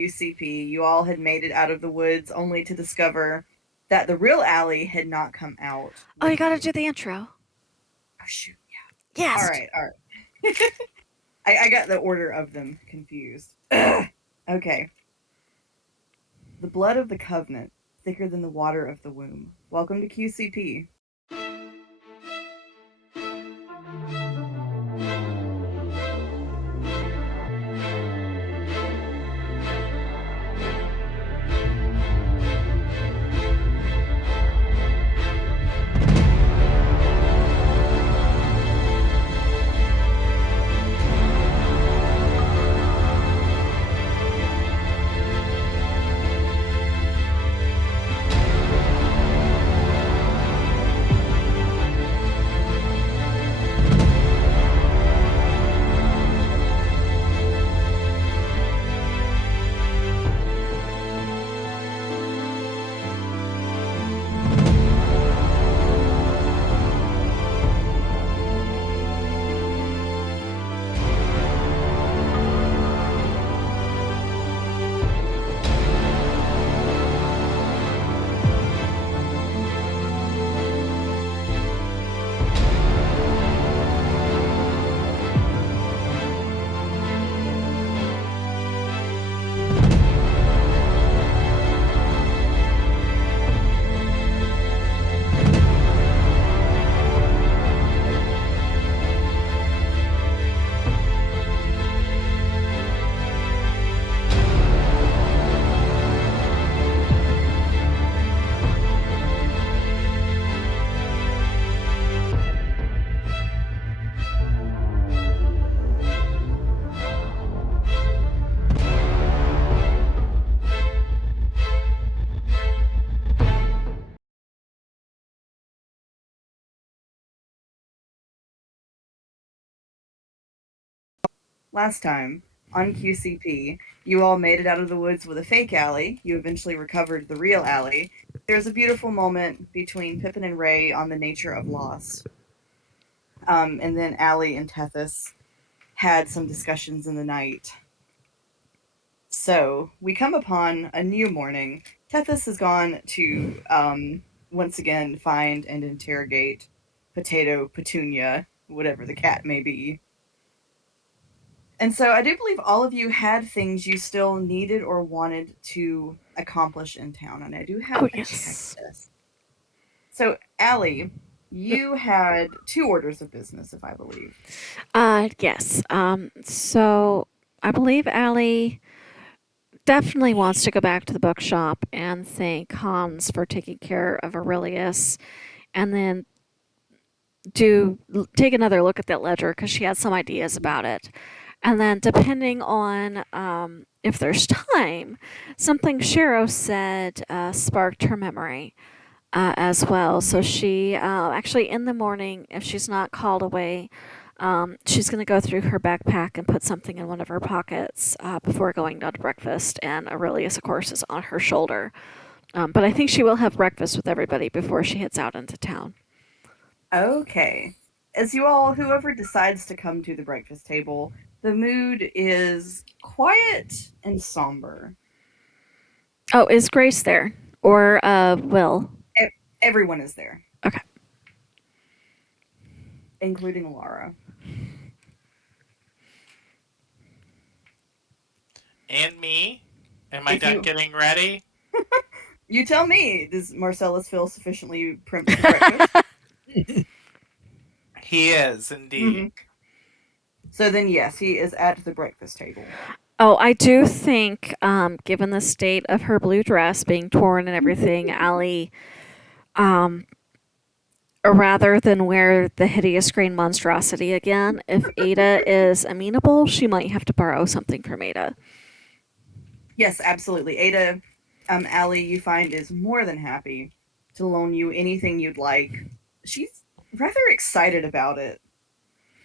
UCP, you all had made it out of the woods only to discover that the real Allie had not come out Oh, you with gotta you. do the intro. Oh, shoot. All Yes. right, all right. I got the order of them confused. Ugh. Okay. The blood of the covenant, thicker than the water of the womb. Welcome to QCP. Last time, on QCP, you all made it out of the woods with a fake Allie. You eventually recovered the real Allie. There was a beautiful moment between Pippin and Ray on the nature of loss. And then Allie and Tethys had some discussions in the night. So we come upon a new morning. Tethys has gone to once again find and interrogate Potato Petunia, whatever the cat may be. And so I do believe all of you had things you still needed or wanted to accomplish in town, and I do have Oh, a yes. checklist. So, Allie, you had 2 orders of business, if I believe. Yes. So I believe Allie definitely wants to go back to the bookshop and thank Hans for taking care of Aurelius, and then take another look at that ledger because she had some ideas about it. And then, depending on if there's time, something Shiro said sparked her memory as well. So she actually, in the morning, if she's not called away, she's going to go through her backpack and put something in one of her pockets before going down to breakfast. And Aurelius, of course, is on her shoulder. But I think she will have breakfast with everybody before she heads out into town. Okay. As you all, whoever decides to come to the breakfast table, the mood is quiet and somber. Oh, is Grace there? Or Will? E- Everyone is there, Okay. including Lara. And me? Am I If done you getting ready? you tell me, does Marcellus feel sufficiently primped for breakfast? He is, indeed. Mm-hmm. So then, yes, he is at the breakfast table. Oh, I do think, given the state of her blue dress being torn and everything, Allie, um, rather than wear the hideous green monstrosity again, if Ada is amenable, she might have to borrow something from Ada. Yes, absolutely. Ada, Allie, you find is more than happy to loan you anything you'd like. She's rather excited about it,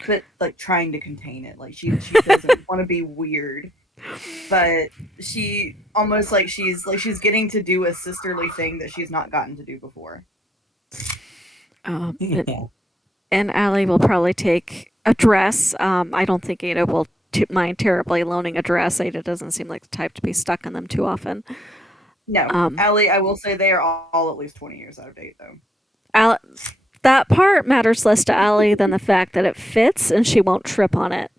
but like trying to contain it. Like she doesn't want to be weird, but she almost like she's getting to do a sisterly thing that she's not gotten to do before. Um, and Allie will probably take a dress. I don't think Ada will mind terribly loaning a dress. Ada doesn't seem like the type to be stuck in them too often. No, Um, Allie, I will say they are all at least 20 years out of date, though. That part matters less to Allie than the fact that it fits and she won't trip on it.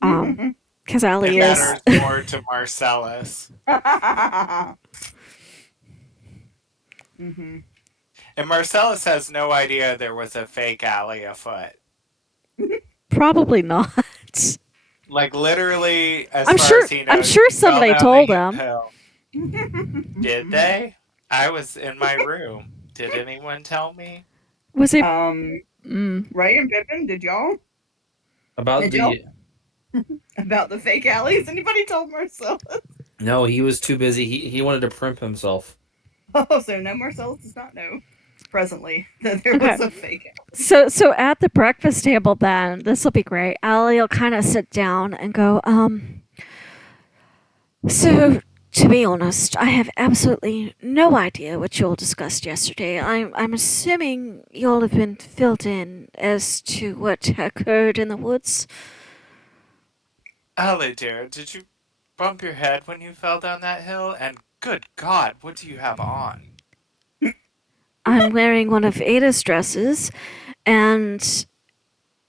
Because It Allie is. matters more to Marcellus. Mm-hmm. And Marcellus has no idea there was a fake alley afoot. Probably not. Like, literally, as I'm far sure. as he knows, I'm sure he fell somebody down told the him. hill. Did they? I was in my room. Did anyone tell me? Was it? Ray and Pippin, did y'all? About Did the y'all? About the fake alleys? Anybody told Marcellus? No, he was too busy. He wanted to primp himself. Oh, so no, Marcellus does not know presently that there was a fake alley. So at the breakfast table, then this will be great. Allie will kind of sit down and go, So, to be honest, I have absolutely no idea what you all discussed yesterday. I'm assuming you all have been filled in as to what occurred in the woods. Allie, dear, did you bump your head when you fell down that hill? And good God, what do you have on? I'm wearing one of Ada's dresses, and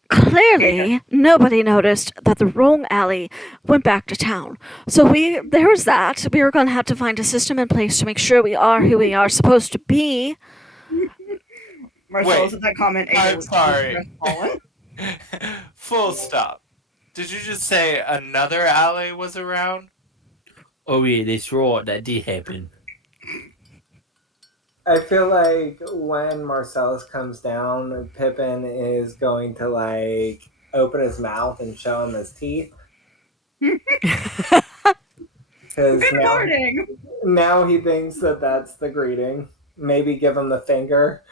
clearly nobody noticed that the wrong Allie went back to town. So there was that. We were going to have to find a system in place to make sure we are who we are supposed to be. Marcellus, at that comment, Ada I'm was sorry. crestfallen. Full stop. Did you just say another alley was around? Oh yeah, that's right. That did happen. I feel like when Marcellus comes down, Pippin is going to like open his mouth and show him his teeth. Good morning. Now he thinks that that's the greeting. Maybe give him the finger.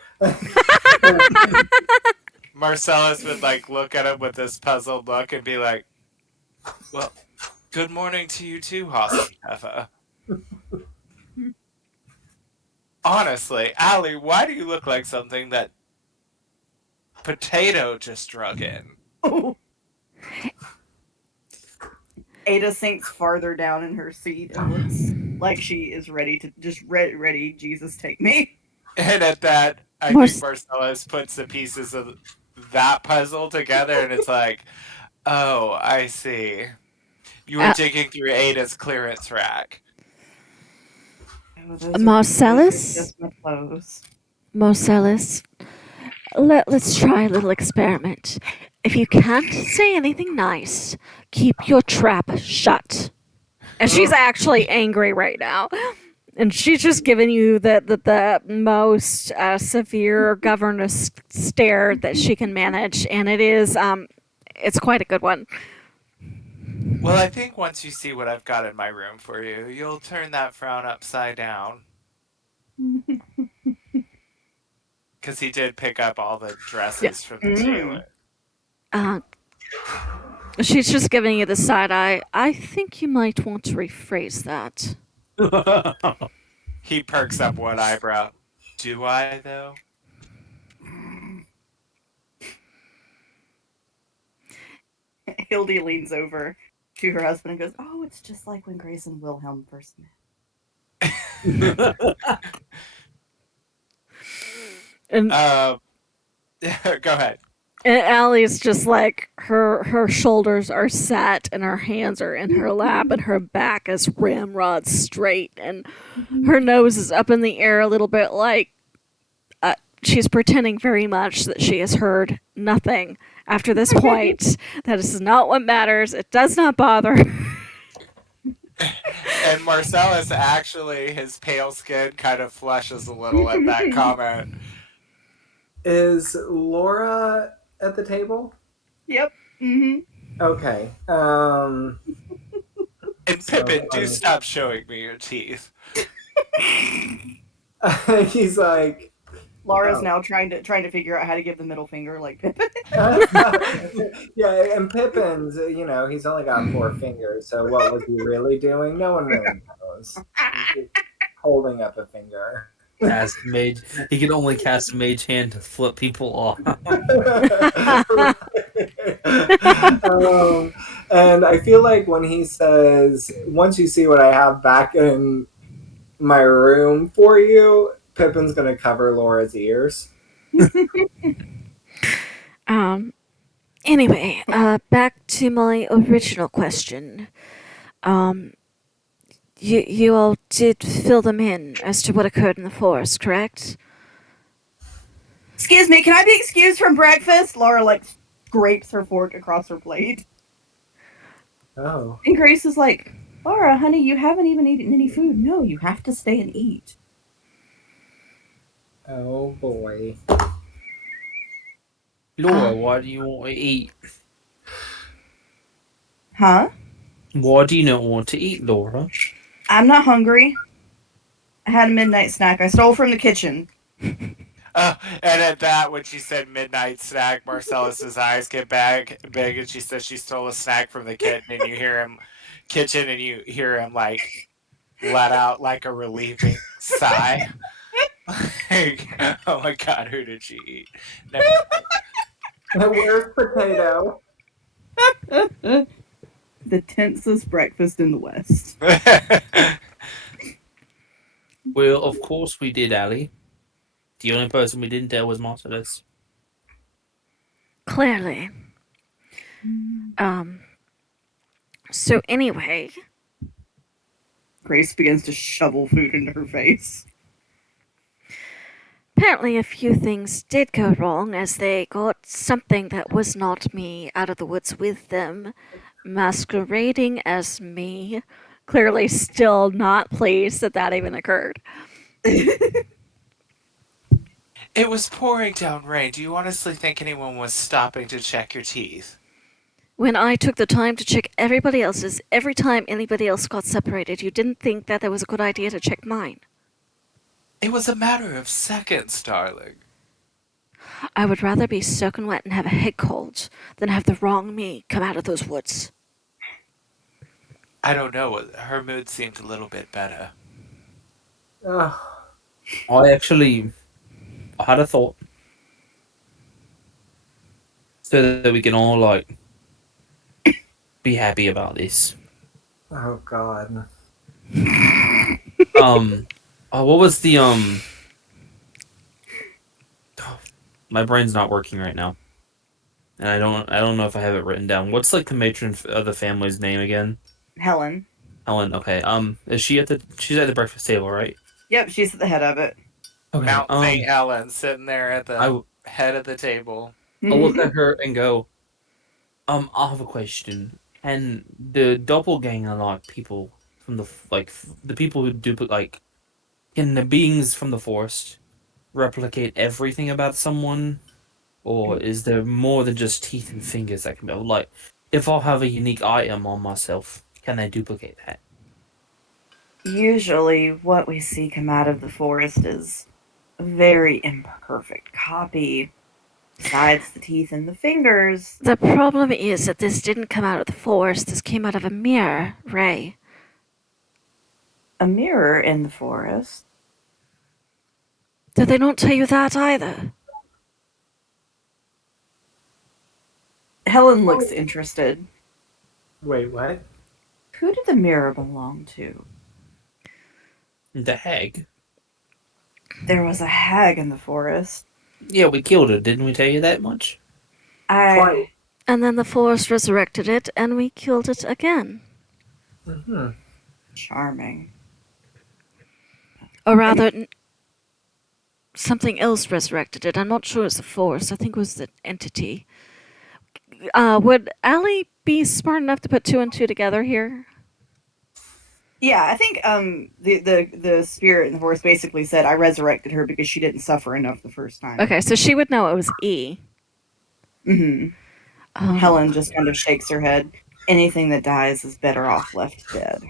Marcellus would like look at him with this puzzled look and be like, "Well, good morning to you too, Hossy Heffa." Honestly, Allie, why do you look like something that Potato just drug in? Oh. Ada sinks farther down in her seat and looks like she is ready to just ready. Jesus, take me. And at that, I think Marcellus puts the pieces of that puzzle together, and it's like, oh, I see. You were digging through Ada's clearance rack. Oh, Marcellus? Marcellus, let's try a little experiment. If you can't say anything nice, keep your trap shut. And she's actually angry right now. And she's just giving you the most severe governess stare that she can manage. And it is, it's quite a good one. Well, I think once you see what I've got in my room for you, you'll turn that frown upside down. Because he did pick up all the dresses from the tailor. She's just giving you the side eye. I think you might want to rephrase that. He perks up one eyebrow. Do I, though? Hildy leans over to her husband and goes, "Oh, it's just like when Grace and Wilhelm first met." And go ahead. And Allie's just like her shoulders are set and her hands are in her lap and her back is ramrod straight and her nose is up in the air a little bit like she's pretending very much that she has heard nothing after this point. That is not what matters. It does not bother. And Marcellus actually, his pale skin kind of flushes a little at that comment. Is Laura at the table? Yep. Mm-hmm. Okay. And Pippin, do stop showing me your teeth. He's like, Laura's now trying to figure out how to give the middle finger like Pippin. yeah, and Pippin's, he's only got 4 fingers, so what was he really doing? No one really knows. He's holding up a finger. He can only cast Mage Hand to flip people off. And I feel like when he says, once you see what I have back in my room for you, Pippin's going to cover Laura's ears. Anyway, back to my original question. You all did fill them in as to what occurred in the forest, correct? Excuse me, can I be excused from breakfast? Laura, like, scrapes her fork across her plate. Oh. And Grace is like, Laura, honey, you haven't even eaten any food. No, you have to stay and eat. Oh, boy. Laura, why do you want to eat? Huh? Why do you not want to eat, Laura? I'm not hungry. I had a midnight snack I stole from the kitchen. And at that, when she said midnight snack, Marcellus's eyes get big, and she says she stole a snack from the kitchen, and you hear him like let out like a relieving sigh. Like, oh my god, who did she eat? Never Where's Potato? The tensest breakfast in the West. mind. Well, of course we did, Ali. The only person we didn't tell was Marcellus. Clearly. So anyway, Grace begins to shovel food into her face. apparently a few things did go wrong as they got something that was not me out of the woods with them, masquerading as me. Clearly still not pleased that that even occurred. It was pouring down rain. Do you honestly think anyone was stopping to check your teeth? When I took the time to check everybody else's, every time anybody else got separated, you didn't think that it was a good idea to check mine. It was a matter of seconds, darling. I would rather be soaking wet and have a head cold than have the wrong me come out of those woods. I don't know. Her mood seemed a little bit better. Ugh. I had a thought. So that we can all, like, be happy about this. Oh, God. What was the, my brain's not working right now. And I don't know if I have it written down. What's, like, the matron of the family's name again? Helen. Helen, okay. She's at the breakfast table, right? Yep, she's at the head of it. Okay. Mount St. Helen sitting there at the head of the table. I'll look at her and go, I have a question. Can the doppelganger like people from the people who do can the beings from the forest replicate everything about someone? Or is there more than just teeth and fingers that can be like if I have a unique item on myself, can they duplicate that? Usually, what we see come out of the forest is a very imperfect copy. Besides the teeth and the fingers. The problem is that this didn't come out of the forest, this came out of a mirror, Ray. A mirror in the forest? Did they not tell you that either? Helen looks interested. Wait, what? Who did the mirror belong to? The hag. There was a hag in the forest. Yeah, we killed her. Didn't we tell you that much? I. And then the forest resurrected it, and we killed it again. Mm-hmm. Charming. Or rather, something else resurrected it. I'm not sure it's the forest. I think it was the entity. Would Allie be smart enough to put two and two together here? Yeah, I think the spirit in the forest basically said I resurrected her because she didn't suffer enough the first time. Okay, so she would know it was E. Mm-hmm. Helen just kind of shakes her head. Anything that dies is better off left dead.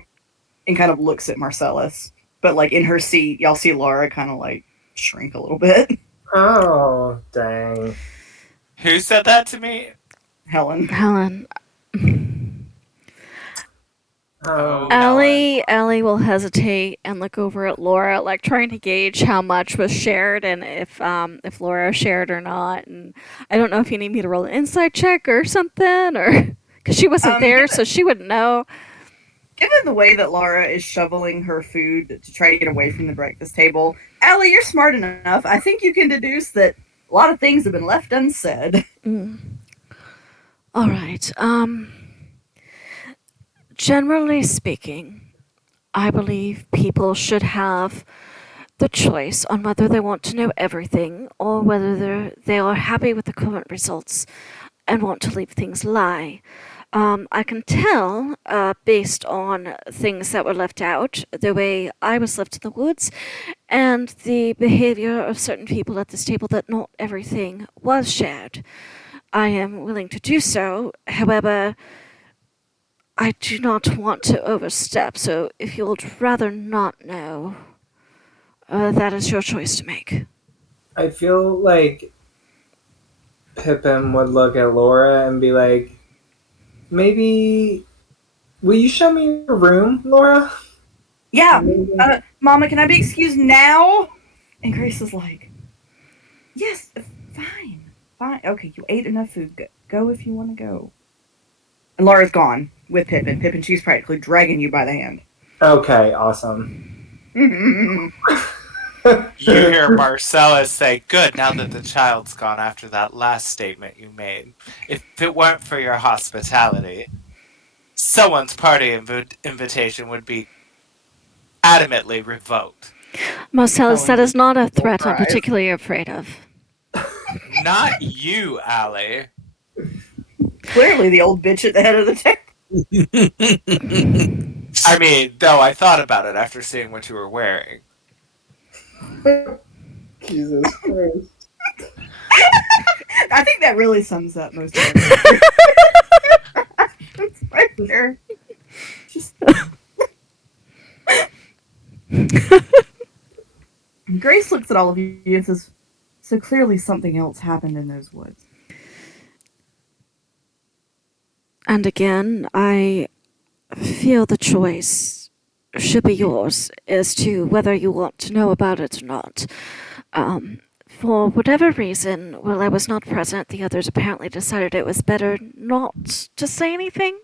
And kind of looks at Marcellus. But like in her seat, y'all see Laura kind of like shrink a little bit. Oh, dang. Who said that to me? Helen. Oh, Allie will hesitate and look over at Laura, like trying to gauge how much was shared and if Laura shared or not. And I don't know if you need me to roll an insight check or something, or Because she wasn't there, given, so she wouldn't know. given the way that Laura is shoveling her food to try to get away from the breakfast table, Allie, you're smart enough. I think you can deduce that a lot of things have been left unsaid. All right. Generally speaking, I believe people should have the choice on whether they want to know everything or whether they are happy with the current results and want to leave things lie. I can tell, based on things that were left out, the way I was left in the woods, and the behavior of certain people at this table, that not everything was shared. I am willing to do so, however, I do not want to overstep, so if you would rather not know, that is your choice to make. I feel like Pippin would look at Laura and be like, maybe, will you show me your room, Laura? Yeah, Mama, can I be excused now? And Grace is like, yes, fine. Okay, you ate enough food. Go if you want to go. And Laura's gone with Pippin. Pippin, she's practically dragging you by the hand. Okay, awesome. You hear Marcellus say, good, now that the child's gone after that last statement you made. If it weren't for your hospitality, someone's party invitation would be adamantly revoked. Marcellus, that is not a threat I'm Surprise. particularly afraid of. Not you, Allie. Clearly the old bitch at the head of the table. I mean, though I thought about it after seeing what you were wearing. Jesus Christ. I think that really sums up most of it. It's right there. Just... Grace looks at all of you and says, so clearly something else happened in those woods. And again, I feel the choice should be yours as to whether you want to know about it or not. For whatever reason, while I was not present, the others apparently decided it was better not to say anything.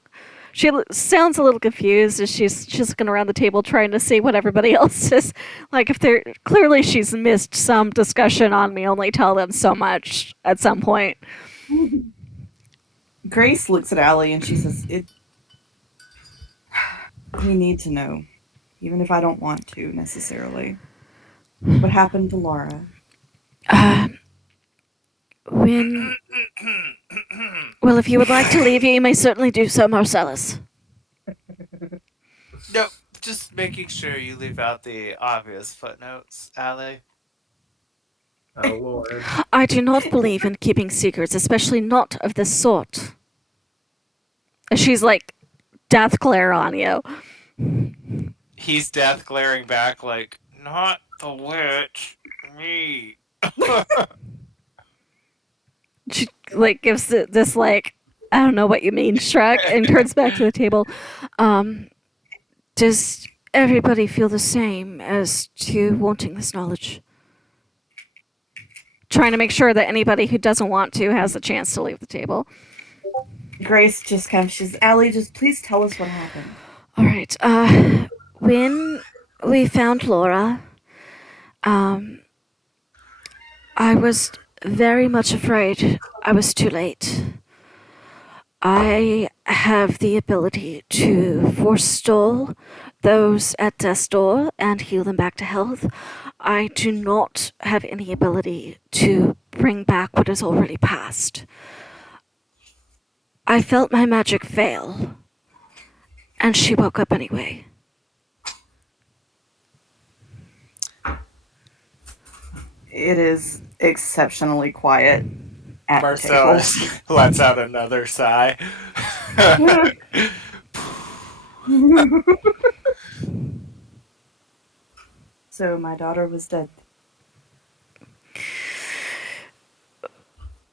She sounds a little confused as she's looking around the table trying to see what everybody else is. Like, if they're... Clearly she's missed some discussion on me, only tell them so much at some point. Grace looks at Allie and she says, we need to know, even if I don't want to necessarily. What happened to Laura? Well, if you would like to leave, you may certainly do so, Marcellus. No, just making sure you leave out the obvious footnotes, Allie. Oh, Lord. I do not believe in keeping secrets, especially not of this sort. She's like death glare on you. He's death glaring back like, not the witch, me. She like gives this like, I don't know what you mean shrug and turns back to the table. Does everybody feel the same as to wanting this knowledge? Trying to make sure that anybody who doesn't want to has a chance to leave the table. Grace just kind of says, Allie, just please tell us what happened. All right. When we found Laura, I was very much afraid I was too late. I have the ability to forestall those at death's door and heal them back to health. I do not have any ability to bring back what is already past. I felt my magic fail, and she woke up anyway. It is exceptionally quiet at Marcellus lets out another sigh. So my daughter was dead.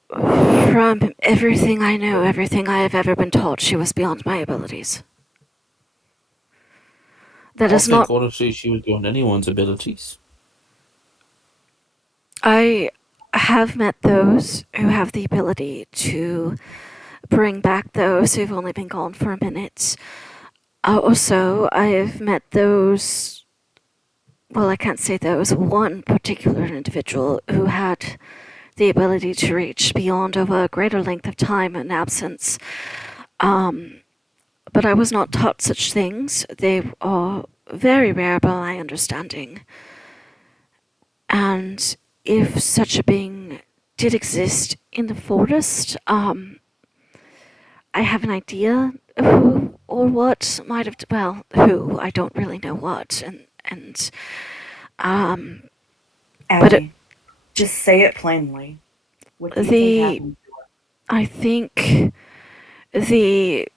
From everything I know, everything I have ever been taught, she was beyond my abilities. That is not... honestly she was beyond anyone's abilities. I have met those who have the ability to bring back those who've only been gone for a minute. Also, I've met those. Well, I can't say those. One particular individual who had the ability to reach beyond over a greater length of time in absence. But I was not taught such things. They are very rare by my understanding. And if such a being did exist in the forest, I have an idea of who or what might have. Well, who, I don't really know what. And but Allie, just say it plainly. What do you think the. happened? I think the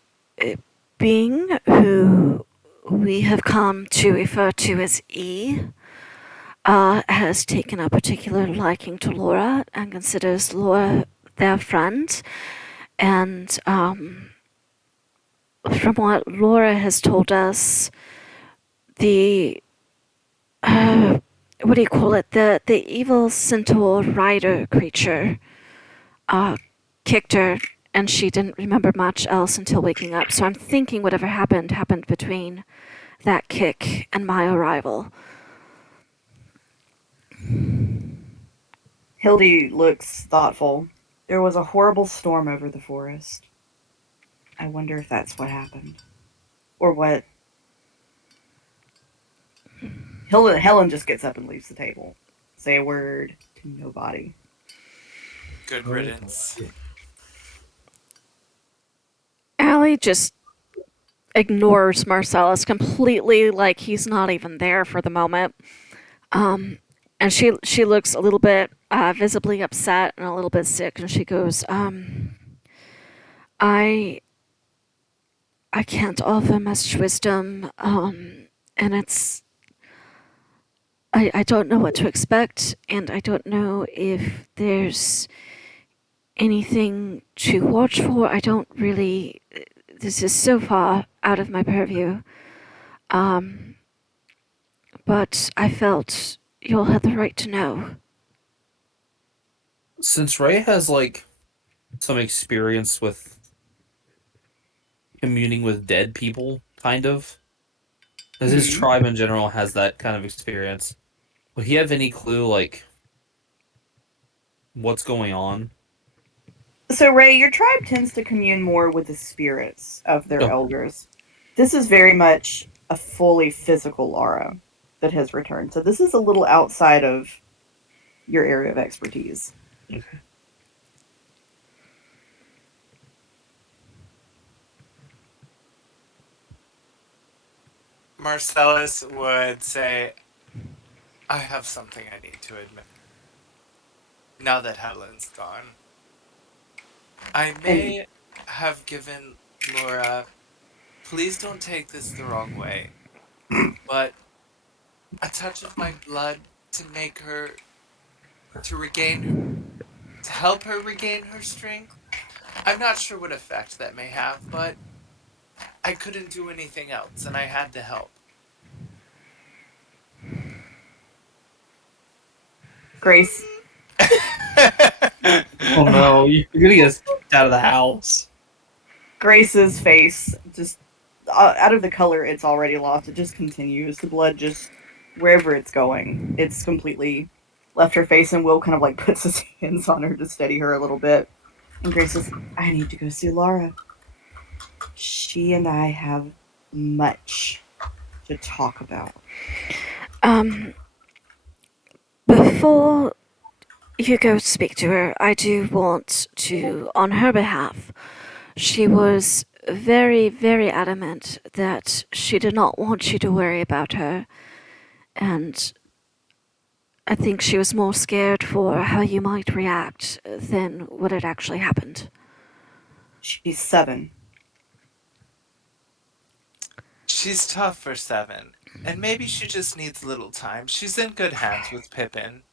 being who we have come to refer to as E has taken a particular liking to Laura and considers Laura their friend. And from what Laura has told us, the what do you call it? The evil centaur rider creature kicked her, and she didn't remember much else until waking up. So I'm thinking whatever happened between that kick and my arrival. Hildy looks thoughtful. There was a horrible storm over the forest. I wonder if that's what happened. Or what. Helen just gets up and leaves the table. Say a word to nobody. Good riddance. Allie just ignores Marcellus completely, like he's not even there for the moment. And she looks a little bit visibly upset and a little bit sick, and she goes, I can't offer much wisdom, and it's I don't know what to expect, and I don't know if there's anything to watch for. I don't really. This is so far out of my purview. But I felt you'll have the right to know. Since Ray has like some experience with communing with dead people, kind of, as his tribe in general has that kind of experience, would he have any clue like what's going on? So, Ray, your tribe tends to commune more with the spirits of their Oh. elders. This is very much a fully physical Laura that has returned. So this is a little outside of your area of expertise. Okay. Marcellus would say, I have something I need to admit. Now that Helen's gone. I may have given Laura, please don't take this the wrong way, but a touch of my blood to make her, to help her regain her strength. I'm not sure what effect that may have, but I couldn't do anything else, and I had to help. Grace. Oh no, you're gonna get us out of the house. Grace's face, just out of the color it's already lost, it just continues. The blood just, wherever it's going, it's completely left her face, and Will kind of like puts his hands on her to steady her a little bit. And Grace says, I need to go see Laura. She and I have much to talk about. Before you go speak to her, I do want to, on her behalf, she was very, very adamant that she did not want you to worry about her, and I think she was more scared for how you might react than what had actually happened. She's 7. She's tough for 7, and maybe she just needs a little time. She's in good hands with Pippin.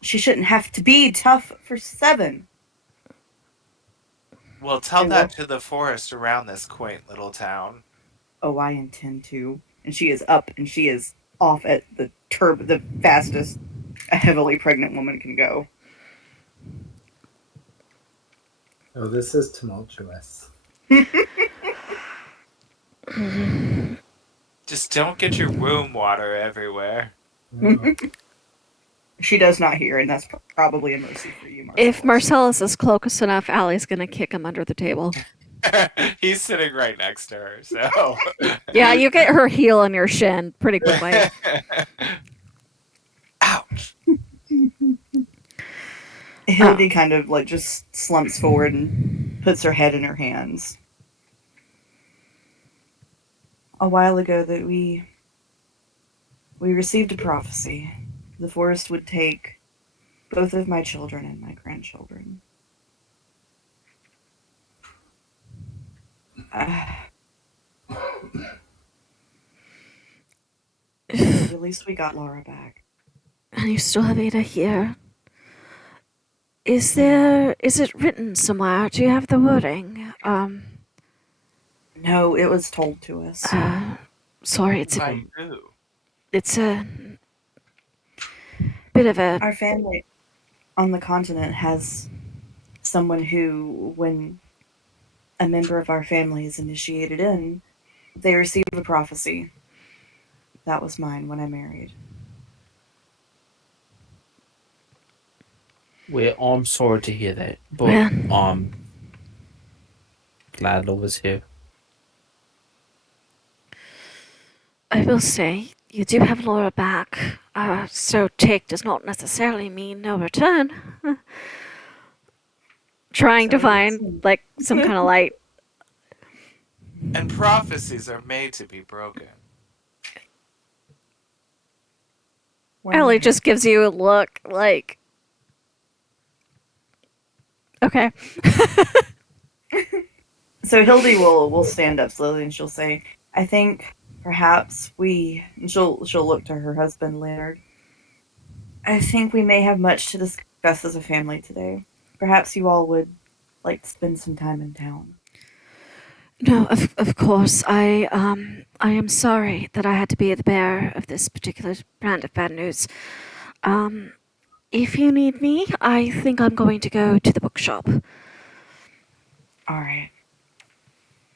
She shouldn't have to be tough for 7. Well, tell And that to the forest around this quaint little town. Oh, I intend to. And she is up, and she is off at the fastest a heavily pregnant woman can go. Oh, this is tumultuous. Just don't get your womb water everywhere. She does not hear, and that's probably a mercy for you, Marcellus. If Marcellus is close enough, Allie's gonna kick him under the table. He's sitting right next to her, so. Yeah, you get her heel on your shin pretty quickly. Ouch. Hildy kind of like just slumps forward and puts her head in her hands. A while ago that we received a prophecy. The forest would take both of my children and my grandchildren. At least we got Laura back. And you still have Ada here. Is it written somewhere? Do you have the wording? No, it was told to us. Sorry, By who? it's a bit of a... Our family on the continent has someone who, when a member of our family is initiated in, they receive a prophecy. That was mine when I married. Well, I'm sorry to hear that, but Yeah. I'm glad Laura's here. I will say, you do have Laura back, so take does not necessarily mean no return. Trying to find, like, some kind of light. And prophecies are made to be broken. Ellie just gives you a look, like... Okay. So Hildy will stand up slowly and she'll say, I think perhaps and she'll look to her husband, Leonard. I think we may have much to discuss as a family today. Perhaps you all would like to spend some time in town. No, of course. I am sorry that I had to be the bearer of this particular brand of bad news. If you need me, I think I'm going to go to the bookshop. All right.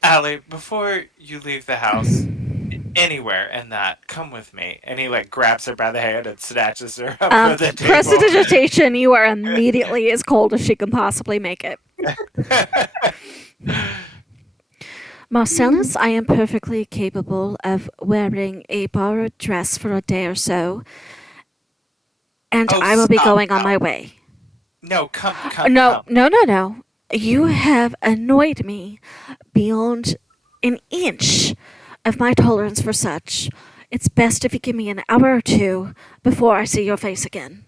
Allie, before you leave the house, anywhere in that, come with me. And he like grabs her by the hand and snatches her up from the table. Prestidigitation, you are immediately as cold as she can possibly make it. Marcellus, I am perfectly capable of wearing a borrowed dress for a day or so, and I will be going on my way. No, come. No. You have annoyed me beyond an inch of my tolerance for such. It's best if you give me an hour or two before I see your face again.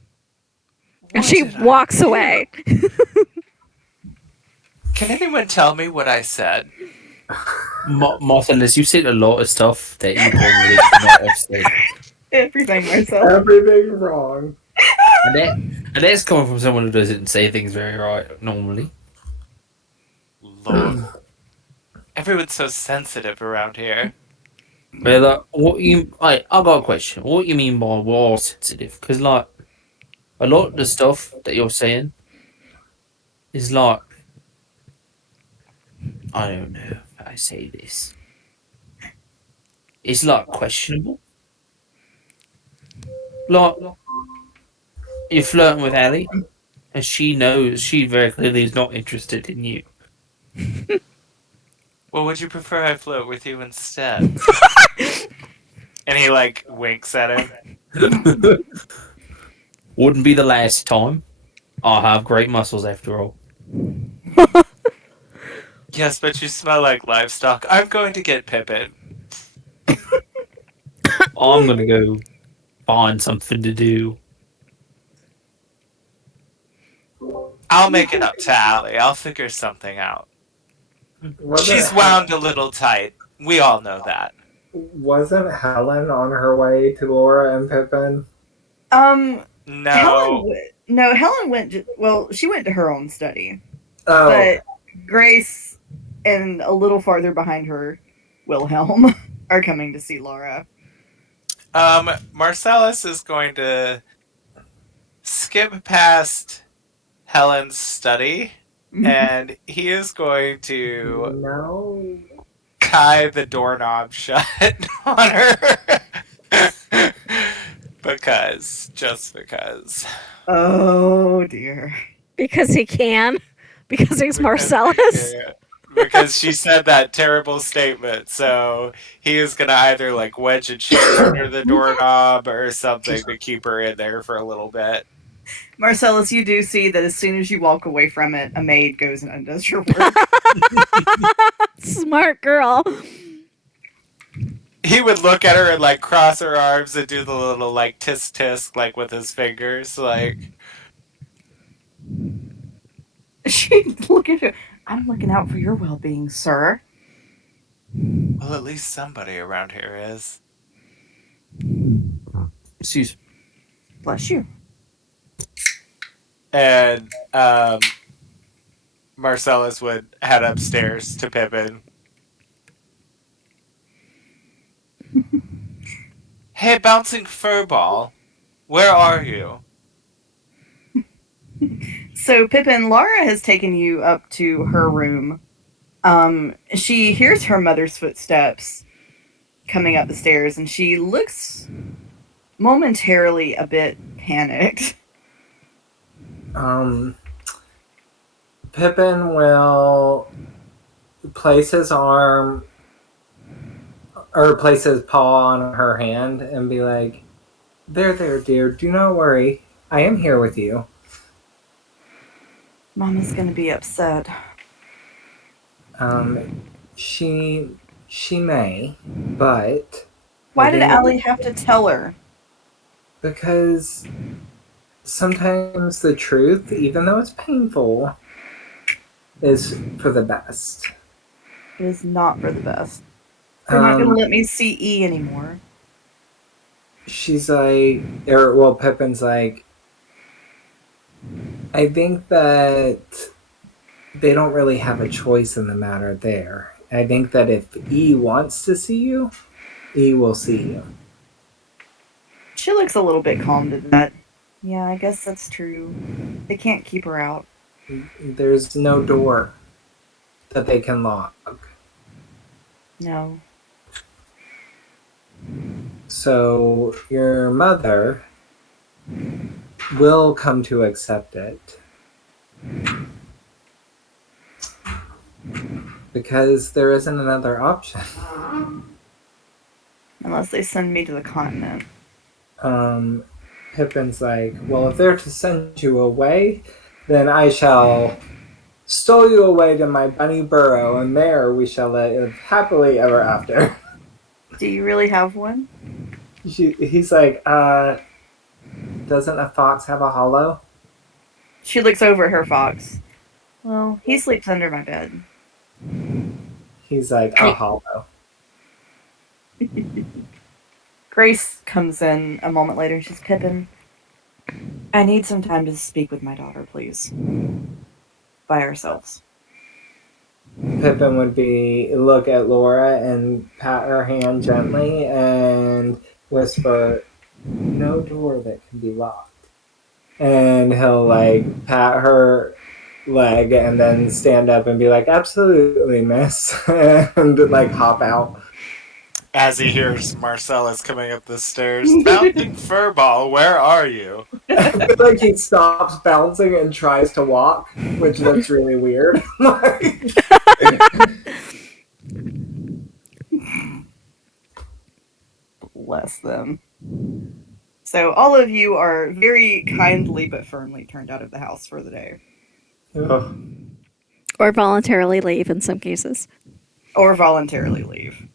And she walks away. Can anyone tell me what I said? Marcellus, you said a lot of stuff that you probably should not have said. Everything myself. Everything wrong. And that's coming from someone who doesn't say things very right normally. Lord. Everyone's so sensitive around here. Well, I got a question. What do you mean by we're all sensitive? Because, like, a lot of the stuff that you're saying is like, I don't know how I say this. It's like questionable. Like, you're flirting with Ellie, and she knows she very clearly is not interested in you. Well, would you prefer I float with you instead? And he like winks at him. Wouldn't be the last time. I have great muscles after all. Yes, but you smell like livestock. I'm going to get Pippin. I'm gonna go find something to do. I'll make it up to Allie. I'll figure something out. She's wound a little tight. We all know that. Wasn't Helen on her way to Laura and Pippin? No. Helen went. She went to her own study. Oh. But Grace and a little farther behind her, Wilhelm, are coming to see Laura. Marcellus is going to skip past Helen's study and he is going to No. tie the doorknob shut on her. Just because. Oh dear. Because he can. Because he's Because Marcellus. because she said that terrible statement, so he is gonna either like wedge a chair under the doorknob or something to keep her in there for a little bit. Marcellus, you do see that as soon as you walk away from it, a maid goes and undoes your work. Smart girl. He would look at her and like cross her arms and do the little like tisk tisk like with his fingers, like She'd look at you. I'm looking out for your well-being, sir. well, at least somebody around here is. Excuse. Bless you. And Marcellus would head upstairs to Pippin. Hey, bouncing furball, where are you? So, Pippin, Laura has taken you up to her room. She hears her mother's footsteps coming up the stairs, and she looks momentarily a bit panicked. Pippin will place his arm or place his paw on her hand and be like, there, dear, do not worry. I am here with you. Mama's gonna be upset. She may, but Why I did think- Allie have to tell her? Because sometimes the truth, even though it's painful, is for the best. It is not for the best. They're not gonna let me see E anymore. She's like, Pippin's like, I think that they don't really have a choice in the matter there. I think that if E wants to see you, E will see you. She looks a little bit calmed at that. Yeah, I guess that's true. They can't keep her out. There's no door that they can lock. No. So your mother will come to accept it. Because there isn't another option. Unless they send me to the continent. Pippin's like, well, if they're to send you away, then I shall stow you away to my bunny burrow, and there we shall live happily ever after. Do you really have one? He's like, doesn't a fox have a hollow? She looks over at her fox. Well, he sleeps under my bed. He's like, a hollow. Grace comes in a moment later and she's, Pippin, I need some time to speak with my daughter, please. By ourselves. Pippin would look at Laura and pat her hand gently and whisper, no door that can be locked. And he'll like pat her leg and then stand up and be like, absolutely, miss. And like hop out. As he hears Marcellus coming up the stairs, bouncing furball, where are you? I feel like he stops bouncing and tries to walk, which looks really weird. Bless them. So all of you are very kindly but firmly turned out of the house for the day. Ugh. Or voluntarily leave in some cases. Or voluntarily leave.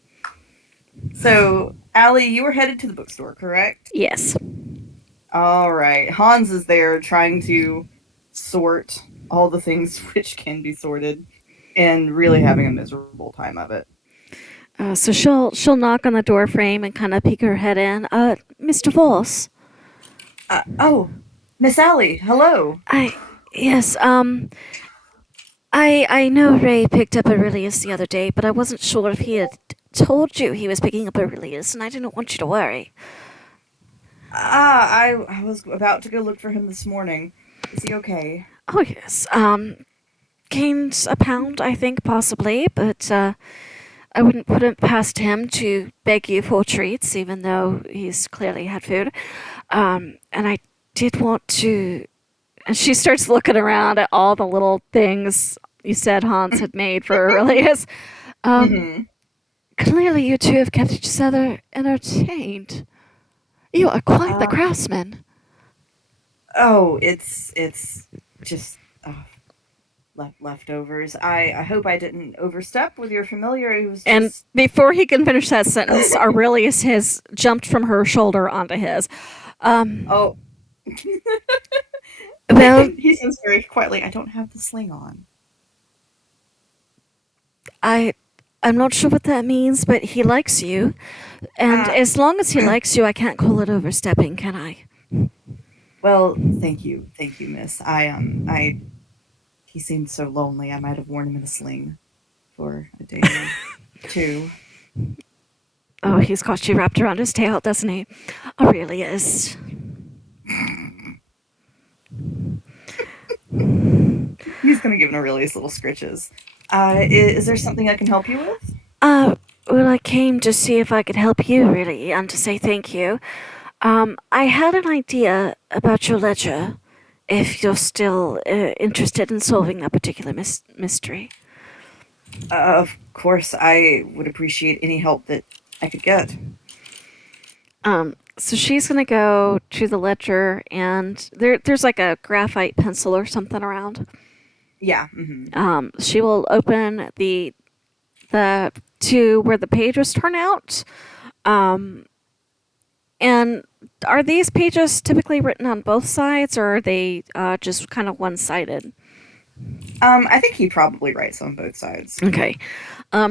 So, Allie, you were headed to the bookstore, correct? Yes. All right. Hans is there trying to sort all the things which can be sorted and really having a miserable time of it. So she'll knock on the door frame and kind of peek her head in. Mr. Voss. Oh, Miss Allie, hello. Yes, I know Ray picked up Aurelius the other day, but I wasn't sure if he had told you he was picking up Aurelius, and I didn't want you to worry. I was about to go look for him this morning. Is he okay? Oh, yes. gained a pound, I think, possibly, but I wouldn't put it past him to beg you for treats, even though he's clearly had food. And I did want to. And she starts looking around at all the little things you said Hans had made for Aurelius. Mhm. Clearly, you two have kept each other entertained. You are quite the Uh, craftsman. Oh, it's just leftovers. I hope I didn't overstep with your familiar. It was And just before he can finish that sentence, Aurelius has jumped from her shoulder onto his. oh. Well, He says very quietly, "I don't have the sling on." I'm not sure what that means, but he likes you. And Uh, as long as he likes you, I can't call it overstepping, can I? Well, thank you, miss. He seemed so lonely. I might have worn him in a sling for a day or two. Oh, he's got you wrapped around his tail, doesn't he? Aurelius. He's gonna give Aurelius little scritches. Is there something I can help you with? Well, I came to see if I could help you, really, and to say thank you. I had an idea about your ledger, if you're still interested in solving that particular mystery. Of course, I would appreciate any help that I could get. So she's gonna go to the ledger, and there's like a graphite pencil or something around. Yeah. She will open the to where the page was torn out. And are these pages typically written on both sides, or are they just kind of one-sided? I think he probably writes on both sides. Okay.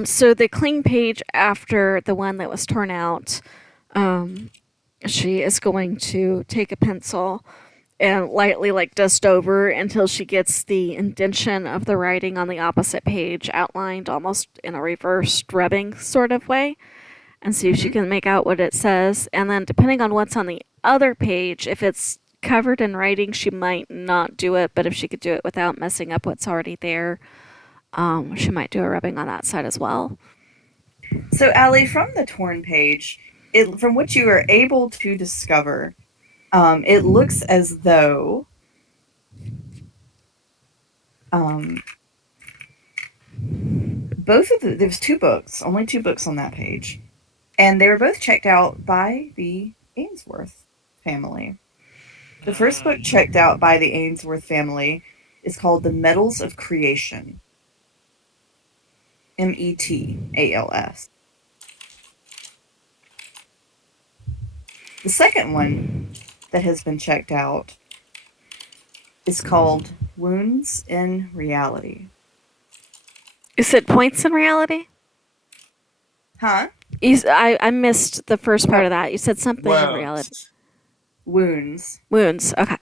So the clean page after the one that was torn out, she is going to take a pencil and lightly dust over until she gets the indentation of the writing on the opposite page outlined almost in a reversed rubbing sort of way, and see if she can make out what it says. And then depending on what's on the other page, if it's covered in writing, she might not do it, but if she could do it without messing up what's already there, she might do a rubbing on that side as well. So, Allie, from the torn page, from what you are able to discover, it looks as though there's two books, only two books on that page, and they were both checked out by the Ainsworth family. The first book checked out by the Ainsworth family is called The Metals of Creation. Metals. The second one that has been checked out is called Wounds in Reality. You said points in reality? Huh? I missed the first part of that. You said something in reality. Wounds. Wounds. Okay.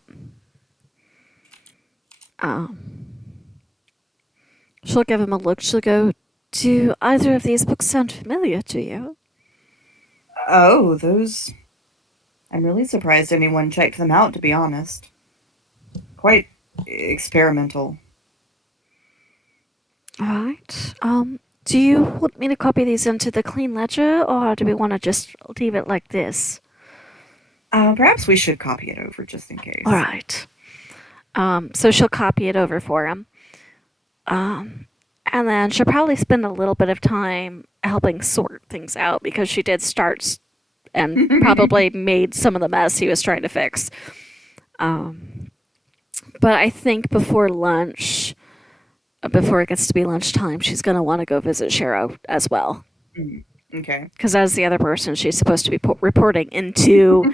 She'll give him a look. She'll go, do either of these books sound familiar to you? Oh, those... I'm really surprised anyone checked them out, to be honest. Quite experimental. Alright. Do you want me to copy these into the clean ledger, or do we want to just leave it like this? Perhaps we should copy it over, just in case. Alright. So she'll copy it over for him. And then she'll probably spend a little bit of time helping sort things out, because she did start and probably made some of the mess he was trying to fix. But I think before lunch, before it gets to be lunchtime, she's going to want to go visit Shero as well. Okay. Because as the other person she's supposed to be reporting into,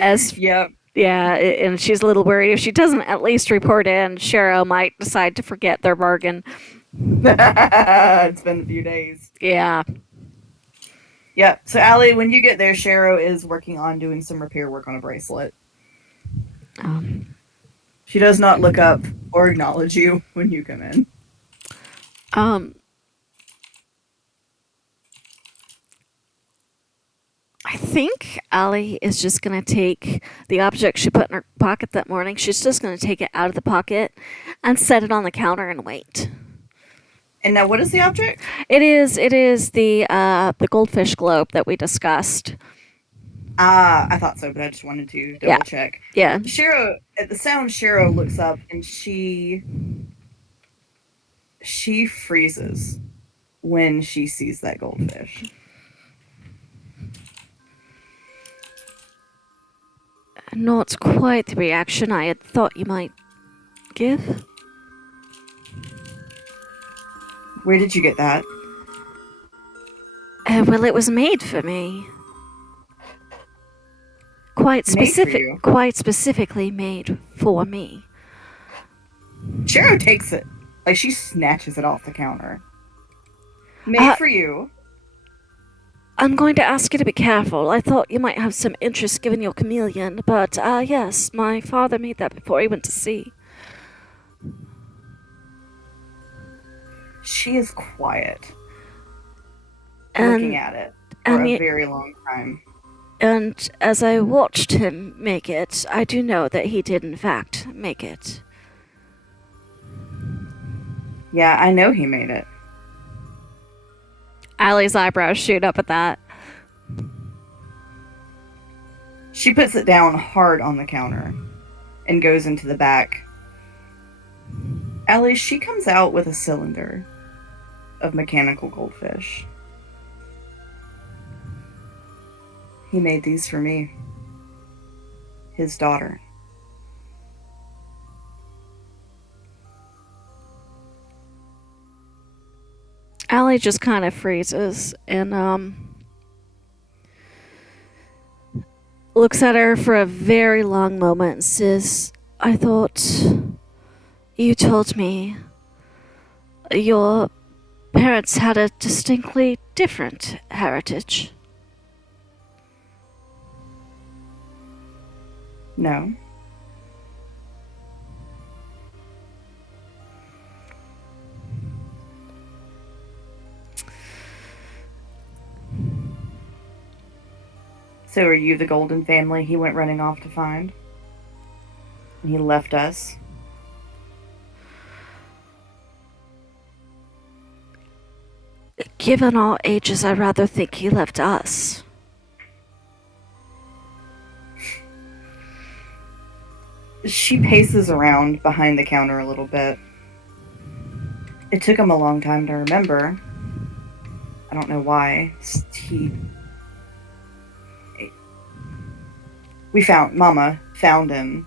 as Yep. yeah, and she's a little worried if she doesn't at least report in, Shero might decide to forget their bargain. It's been a few days. Yeah. Yep. So, Allie, when you get there, Shero is working on doing some repair work on a bracelet. She does not look up or acknowledge you when you come in. I think Allie is just going to take the object she put in her pocket that morning. She's just going to take it out of the pocket and set it on the counter and wait. And now, what is the object? It is the goldfish globe that we discussed. I thought so, but I just wanted to double check. Yeah. Shiro, at the sound, Shiro looks up and she freezes when she sees that goldfish. Not quite the reaction I had thought you might give. Where did you get that? Well, it was made for me. Quite specifically made for me. Shiro takes it. Like, she snatches it off the counter. Made for you. I'm going to ask you to be careful. I thought you might have some interest given your chameleon, but yes, my father made that before he went to sea. She is quiet. And, looking at it for a very long time. And as I watched him make it, I do know that he did in fact make it. Yeah, I know he made it. Allie's eyebrows shoot up at that. She puts it down hard on the counter and goes into the back. Allie, she comes out with a cylinder of mechanical goldfish. He made these for me. His daughter. Allie just kind of freezes and looks at her for a very long moment and says, I thought you told me your parents had a distinctly different heritage. No. So are you the golden family he went running off to find? And he left us? Given our ages, I rather think he left us. She paces around behind the counter a little bit. It took him a long time to remember. I don't know why. Mama found him.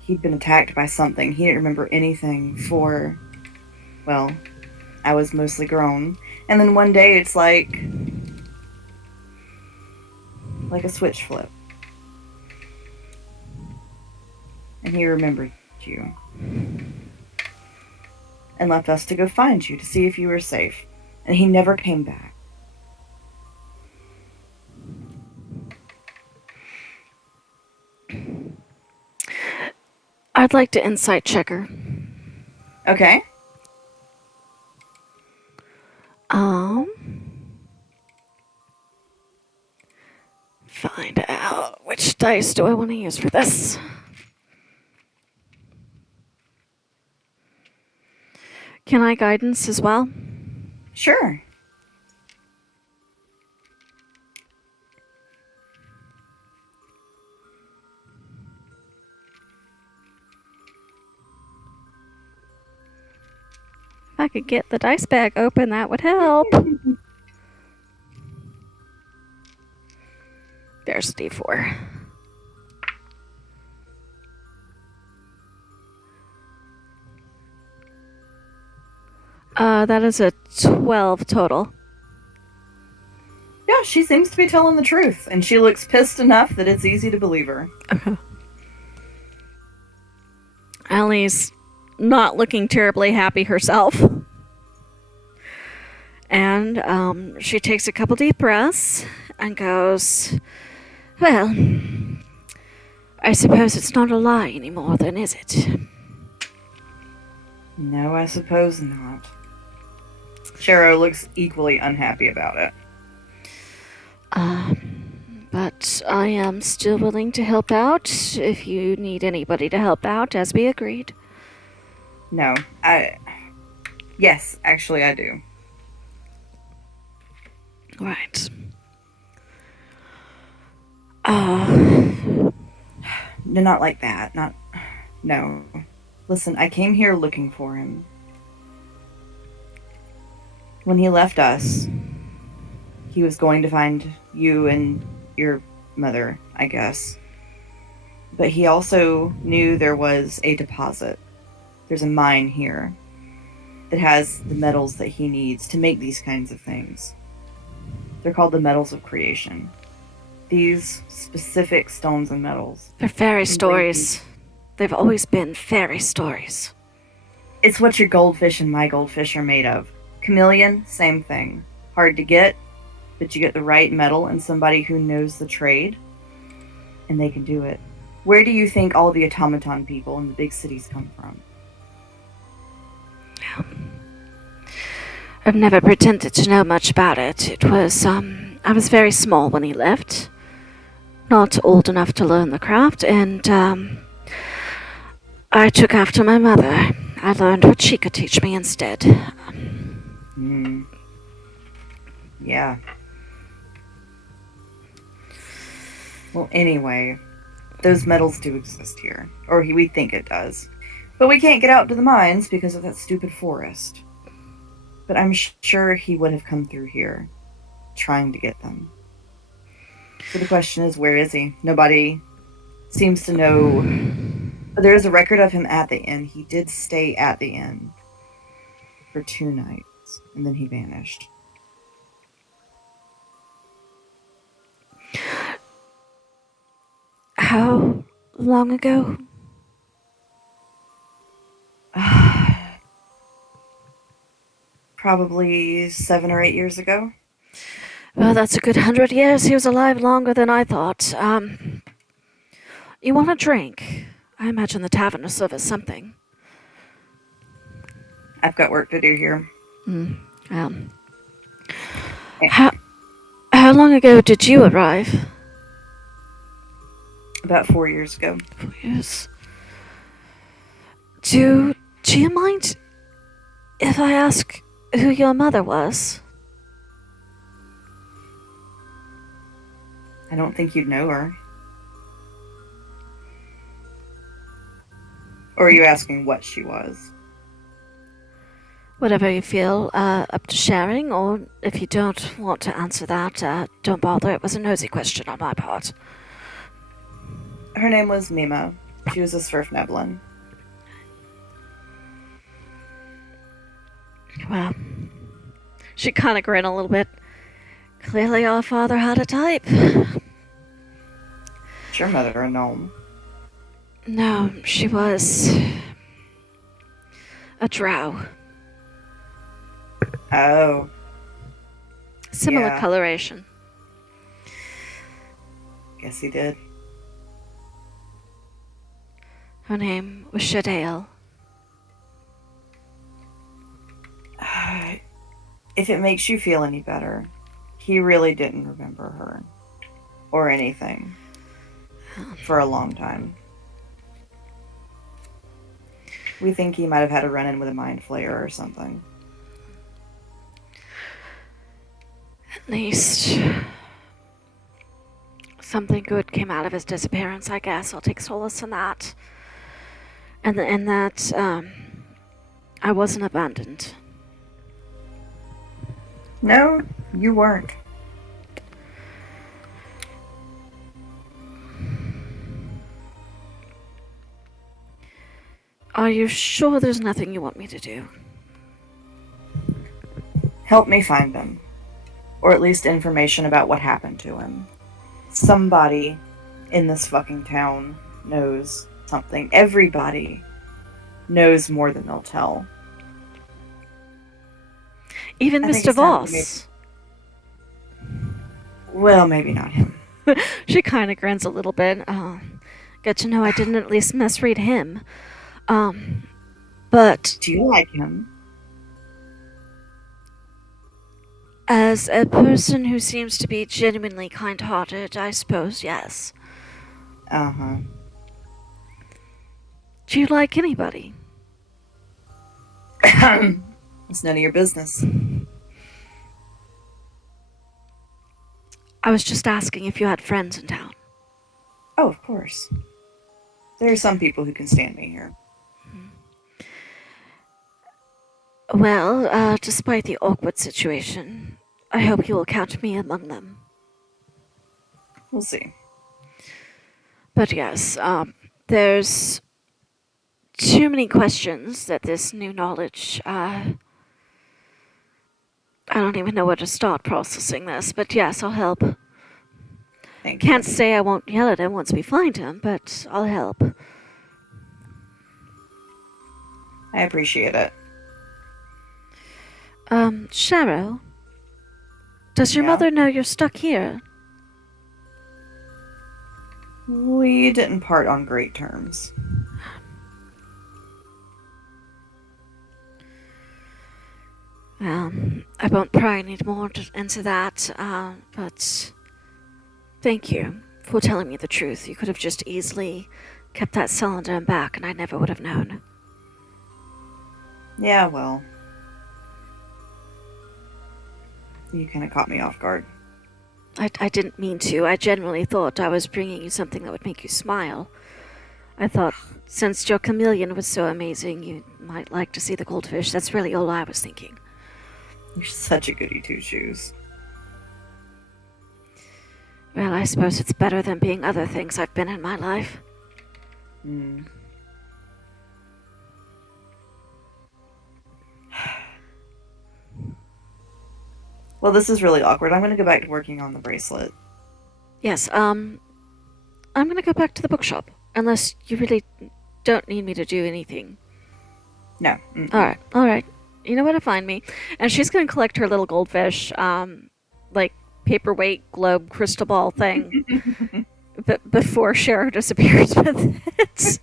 He'd been attacked by something. He didn't remember anything for, well, I was mostly grown. And then one day it's like a switch flip. And he remembered you. And left us to go find you to see if you were safe. And he never came back. I'd like to insight check her. Okay. Find out which dice do I want to use for this. Can I guidance as well? Sure. If I could get the dice bag open, that would help. There's D4. That is a 12 total. Yeah, she seems to be telling the truth, and she looks pissed enough that it's easy to believe her. Okay. Allie's not looking terribly happy herself. And she takes a couple deep breaths and goes, well, I suppose it's not a lie anymore then, is it? No, I suppose not. Shiro looks equally unhappy about it. But I am still willing to help out if you need anybody to help out, as we agreed. No, yes, actually, I do. Right. No, not like that. No. Listen, I came here looking for him. When he left us, he was going to find you and your mother, I guess. But he also knew there was a deposit. There's a mine here that has the metals that he needs to make these kinds of things. They're called the metals of creation. These specific stones and metals. They're fairy stories. They've always been fairy stories. It's what your goldfish and my goldfish are made of. Chameleon, same thing. Hard to get, but you get the right metal and somebody who knows the trade, and they can do it. Where do you think all the automaton people in the big cities come from? I've never pretended to know much about it. It was, I was very small when he left. Not old enough to learn the craft, and, I took after my mother. I learned what she could teach me instead. Yeah. Well, anyway, those metals do exist here. Or we think it does. But we can't get out to the mines because of that stupid forest. But I'm sure he would have come through here, trying to get them. So the question is, where is he? Nobody seems to know. There is a record of him at the inn. He did stay at the inn for 2 nights, and then he vanished. How long ago? Probably 7 or 8 years ago. Well, that's a good 100 years. He was alive longer than I thought. You want a drink? I imagine the tavern will serve us something. I've got work to do here. How long ago did you arrive? About 4 years ago. 4 years. Do you mind if I ask who your mother was? I don't think you'd know her. Or are you asking what she was? Whatever you feel up to sharing, or if you don't want to answer that, don't bother. It was a nosy question on my part. Her name was Mima. She was a Sverfneblin. Well, she kind of grinned a little bit. Clearly our father had a type. Is your mother a gnome? No, she was a drow. Oh. Similar Yeah. coloration. Guess he did. Her name was Shadale. If it makes you feel any better, he really didn't remember her. Or anything. For a long time. We think he might have had a run-in with a mind flayer or something. At least something good came out of his disappearance, I guess. I'll take solace in that. And that I wasn't abandoned. No, you weren't. Are you sure there's nothing you want me to do? Help me find them. Or at least information about what happened to him. Somebody in this fucking town knows something. Everybody knows more than they'll tell. Even I think Mr. it's time for Voss. Well, maybe not him. She kind of grins a little bit. Good to know I didn't at least misread him. But Do you like him? As a person who seems to be genuinely kind-hearted, I suppose yes. Uh-huh. Do you like anybody? It's none of your business. I was just asking if you had friends in town. Oh, of course. There are some people who can stand me here. Well, despite the awkward situation, I hope you will count me among them. We'll see. But yes, there's too many questions that this new knowledge, I don't even know where to start processing this, but yes, I'll help. Thank you. Can't say I won't yell at him once we find him, but I'll help. I appreciate it. Cheryl, does your Yeah? mother know you're stuck here? We didn't part on great terms. Well, I won't pry any more into that, but thank you for telling me the truth. You could have just easily kept that cylinder in back, and I never would have known. Yeah, well. You kind of caught me off guard. I didn't mean to. I genuinely thought I was bringing you something that would make you smile. I thought, since your chameleon was so amazing, you might like to see the goldfish. That's really all I was thinking. You're such a goody two-shoes. Well, I suppose it's better than being other things I've been in my life. Hmm. Well, this is really awkward. I'm going to go back to working on the bracelet. Yes, I'm gonna go back to the bookshop. Unless you really don't need me to do anything. No. Mm-mm. Alright. You know where to find me. And she's gonna collect her little goldfish, like, paperweight globe crystal ball thing. Before Cheryl disappears with it.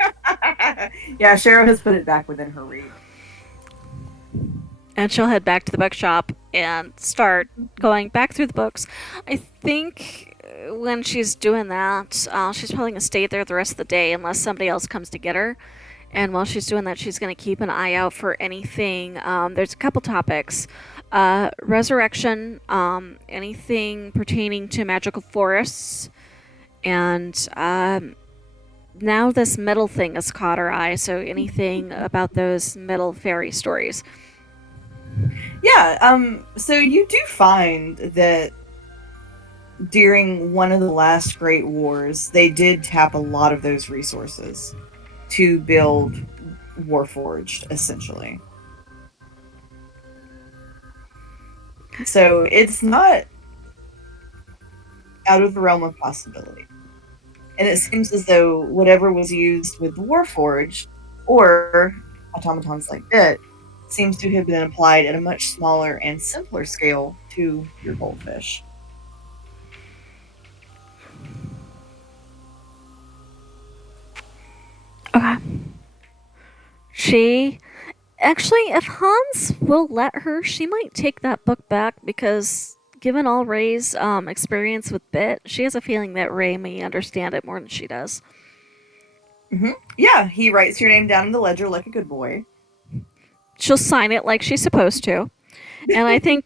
Yeah, Cheryl has put it back within her reach. And she'll head back to the bookshop and start going back through the books. I think when she's doing that, she's probably going to stay there the rest of the day unless somebody else comes to get her. And while she's doing that, she's going to keep an eye out for anything. There's a couple topics. Resurrection, anything pertaining to magical forests. And now this metal thing has caught her eye, so anything about those metal fairy stories. Yeah, so you do find that during one of the last Great Wars, they did tap a lot of those resources to build Warforged, essentially. So it's not out of the realm of possibility. And it seems as though whatever was used with the Warforged, or automatons like that, seems to have been applied at a much smaller and simpler scale to your goldfish. Okay. She... Actually, if Hans will let her, she might take that book back because, given all Ray's experience with Bit, she has a feeling that Ray may understand it more than she does. Mm-hmm. Yeah, he writes your name down in the ledger like a good boy. She'll sign it like she's supposed to. And I think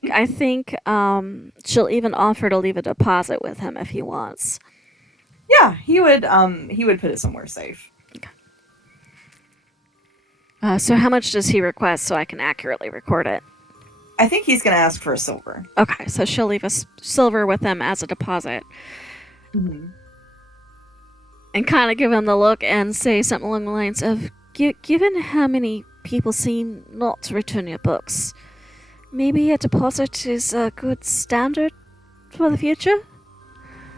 she'll even offer to leave a deposit with him if he wants. Yeah, he would put it somewhere safe. So how much does he request so I can accurately record it? I think he's going to ask for a silver. Okay, so she'll leave a silver with him as a deposit. Mm-hmm. And kind of give him the look and say something along the lines of, given how many people seem not to return your books, maybe a deposit is a good standard for the future?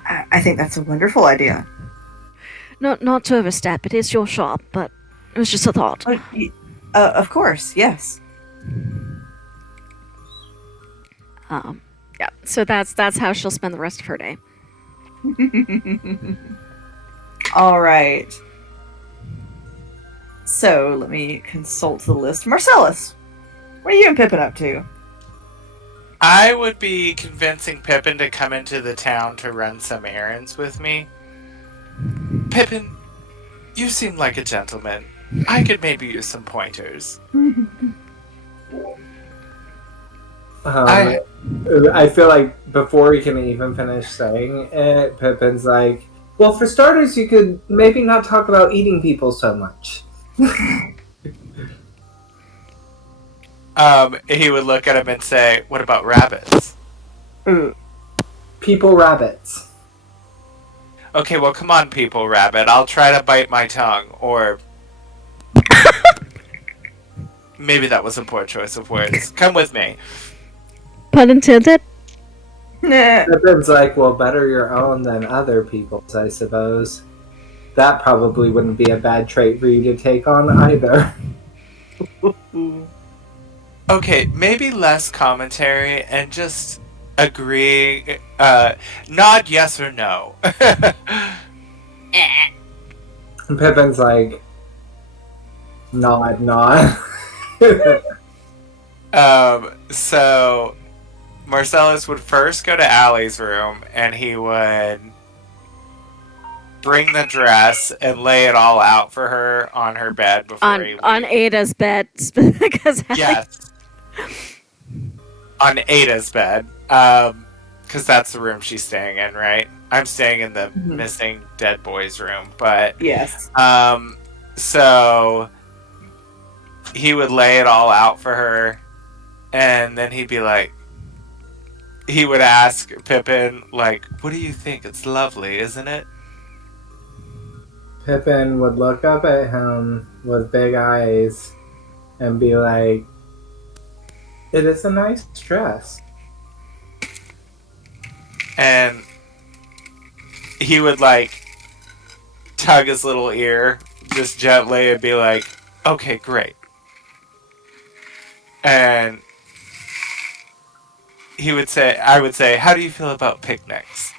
I think that's a wonderful idea. Not to overstep, it is your shop, but it was just a thought. Of course, yes. Yeah, so that's how she'll spend the rest of her day. All right. So, let me consult the list. Marcellus, what are you and Pippin up to? I would be convincing Pippin to come into the town to run some errands with me. Pippin, you seem like a gentleman. I could maybe use some pointers. I feel like before he can even finish saying it, Pippin's like, well, for starters, you could maybe not talk about eating people so much. He would look at him and say, what about rabbits? People rabbits. Okay, well, come on, people rabbit. I'll try to bite my tongue, or... Maybe that was a poor choice of words. Come with me. Pun intended. Pippin's like, well, better your own than other people's, I suppose. That probably wouldn't be a bad trait for you to take on either. Okay, maybe less commentary and just agree. Nod yes or no. And Pippin's like, nod. So Marcellus would first go to Allie's room and he would bring the dress and lay it all out for her on her bed before he leaves. On Ada's bed, because Yes. On Ada's bed. Because that's the room she's staying in, right? I'm staying in the missing dead boy's room, but Yes. So he would lay it all out for her, and then he'd be like, he would ask Pippin, like, what do you think? It's lovely, isn't it? Pippin would look up at him with big eyes and be like, it is a nice dress. And he would, like, tug his little ear just gently and be like, okay, great. And he would say, I would say, how do you feel about picnics?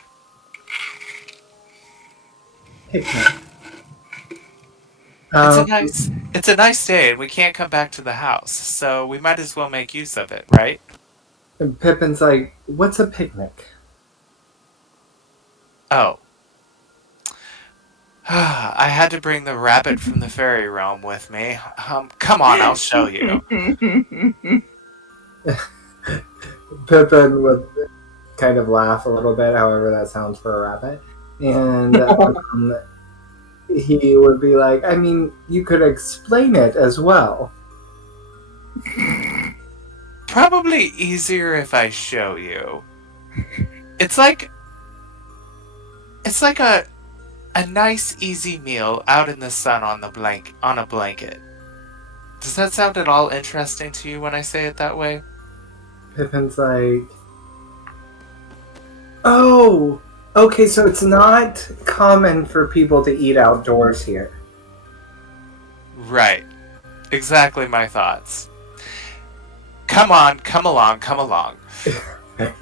Picnic. It's a nice day, and we can't come back to the house, so we might as well make use of it, right? And Pippin's like, what's a picnic? Oh. I had to bring the rabbit from the fairy realm with me. Come on, I'll show you. Pippin would kind of laugh a little bit, however that sounds for a rabbit. And he would be like, I mean, you could explain it as well. Probably easier if I show you. It's like a nice, easy meal out in the sun on a blanket. Does that sound at all interesting to you when I say it that way? Pippin's like, oh, okay, so it's not common for people to eat outdoors here. Right. Exactly my thoughts. Come on, come along. And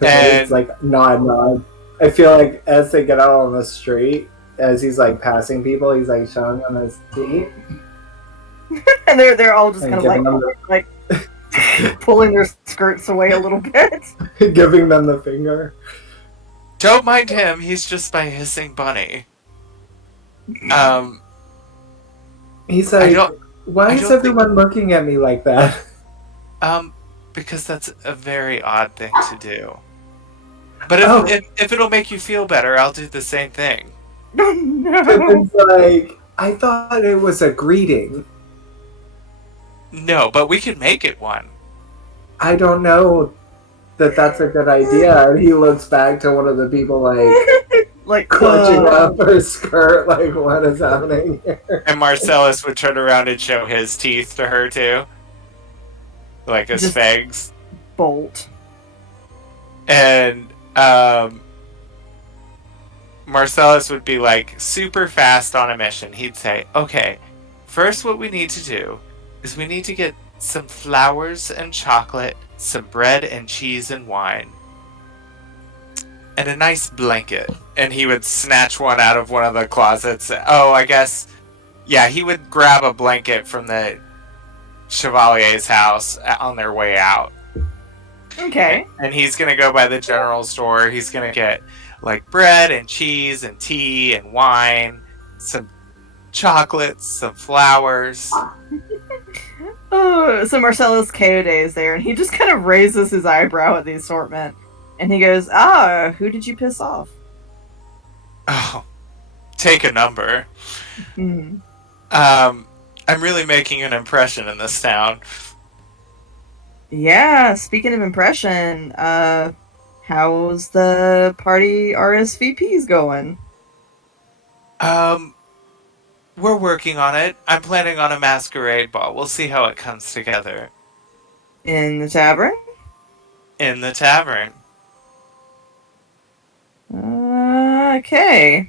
it's like, nod. I feel like as they get out on the street, as he's like passing people, he's like showing them his teeth. And they're all just And kind of like pulling their skirts away a little bit. Giving them the finger. Don't mind him, he's just my hissing bunny. He's like, why is everyone looking at me like that? Because that's a very odd thing to do. But if it'll make you feel better, I'll do the same thing. No. Pippin's like, I thought it was a greeting. No, but we can make it one. I don't know that that's a good idea. And he looks back to one of the people like clutching up her skirt, like, what is happening here? And Marcellus would turn around and show his teeth to her too. Like his fangs. Bolt. And Marcellus would be like super fast on a mission. He'd say, okay, first what we need to do is we need to get some flowers and chocolate, some bread and cheese and wine, and a nice blanket. And he would snatch one out of one of the closets. Oh, I guess, yeah, he would grab a blanket from the Chevalier's house on their way out. Okay. And he's gonna go by the general store. He's gonna get like bread and cheese and tea and wine, some chocolates, some flowers. Oh, so Marcellus Coyote is there, and he just kind of raises his eyebrow at the assortment, and he goes, "Ah, who did you piss off?" Oh, take a number. Hmm. I'm really making an impression in this town. Yeah. Speaking of impression, how's the party RSVPs going Um, we're working on it. I'm planning on a masquerade ball. We'll see how it comes together in the tavern? in the tavern. Okay.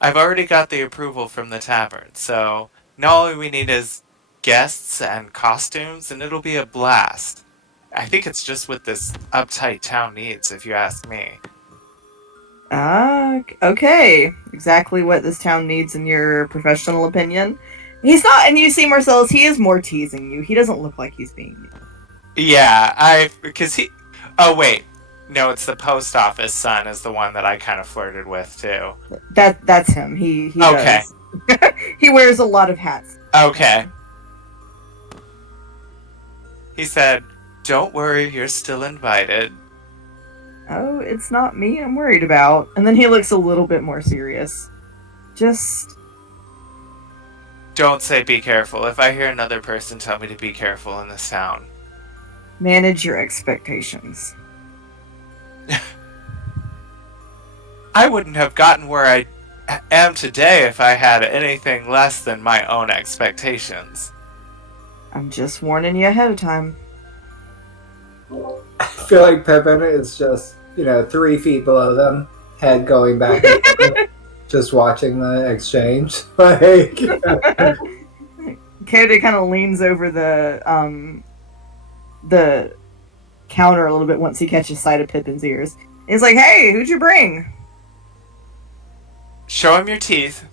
I've already got the approval from the tavern, so now all we need is guests and costumes, and it'll be a blast. I think it's just what this uptight town needs, if you ask me. Okay. Exactly what this town needs in your professional opinion. He's not, and you see Marcellus, he is more teasing you. He doesn't look like he's being mean. Yeah, because he. Oh, wait. No, it's the post office son is the one that I kind of flirted with, too. That's him. He Okay. does. He wears a lot of hats. Okay. He said, "Don't worry, you're still invited." Oh, it's not me I'm worried about. And then he looks a little bit more serious. Just Don't say be careful. If I hear another person tell me to be careful in this town. manage your expectations. I wouldn't have gotten where I am today if I had anything less than my own expectations. I'm just warning you ahead of time. I feel like Pippin is just, 3 feet below them, head going back and forth, just watching the exchange. Like, Coyote kind of leans over the counter a little bit once he catches sight of Pippin's ears. He's like, "Hey, who'd you bring?" Show him your teeth.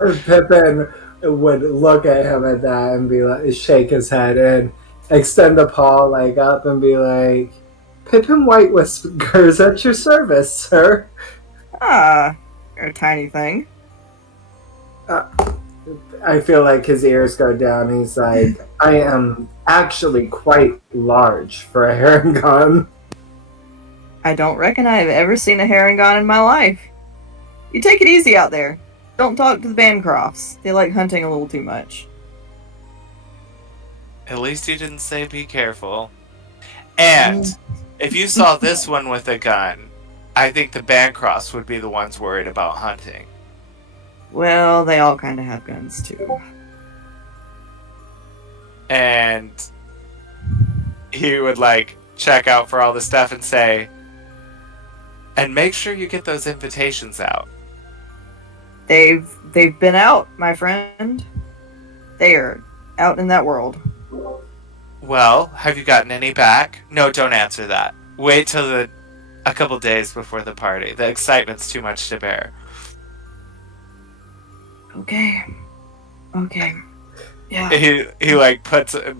Pippin would look at him at that and be like, shake his head and extend a paw like up and be like, "Pippin White Whiskers at your service, sir." Ah, you're a tiny thing. I feel like his ears go down. He's like, "I am actually quite large for a herringon." I don't reckon I've ever seen a herringon in my life. You take it easy out there. Don't talk to the Bancrofts. They like hunting a little too much. At least you didn't say be careful. And if you saw this one with a gun, I think the Bancrofts would be the ones worried about hunting. Well, they all kind of have guns too. And he would check out for all the stuff and say, "And make sure you get those invitations out." They've been out, my friend. They are out in that world. Well, have you gotten any back? No, don't answer that. Wait till a couple days before the party. The excitement's too much to bear. Okay. Yeah. He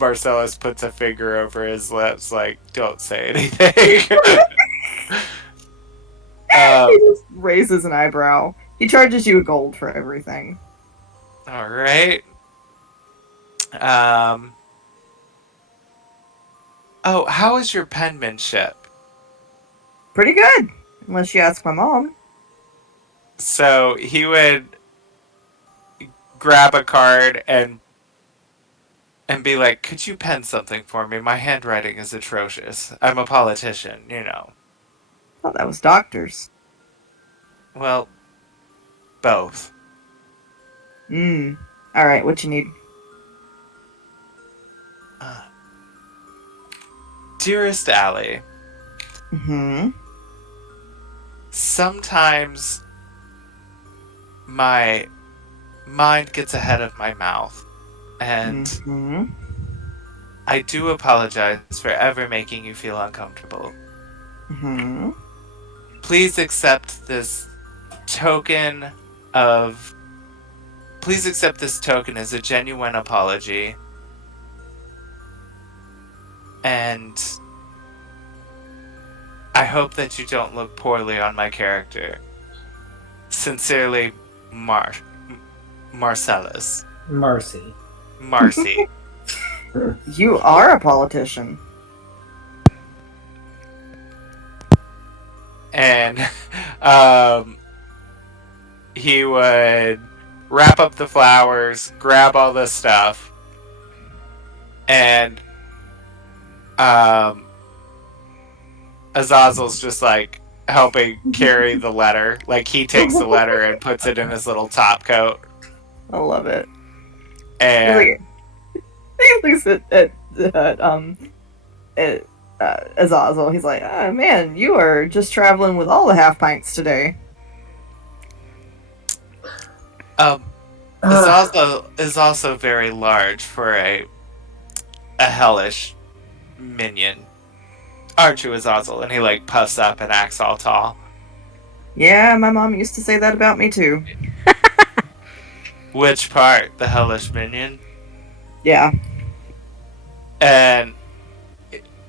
Marcellus puts a finger over his lips, like, don't say anything. He just raises an eyebrow. He charges you a gold for everything. All right. Oh, how is your penmanship? Pretty good, unless you ask my mom. So he would grab a card and be like, "Could you pen something for me? My handwriting is atrocious. I'm a politician, you know." I thought that was doctors. Well, both. Alright, what you need? Dearest Allie, sometimes my mind gets ahead of my mouth, and I do apologize for ever making you feel uncomfortable. Please accept this token as a genuine apology. And I hope that you don't look poorly on my character. Sincerely, Marcellus. Marcy. Marcy. You are a politician. And he would wrap up the flowers, grab all this stuff, and Azazel's just like helping carry the letter. Like he takes the letter and puts it in his little top coat. I love it. And He looks at Azazel. He's like, oh, man, you are just traveling with all the half pints today. Azazel is also very large for a hellish minion. Aren't you, Azazel? And he like puffs up and acts all tall. Yeah, my mom used to say that about me too. Which part? The hellish minion? Yeah. And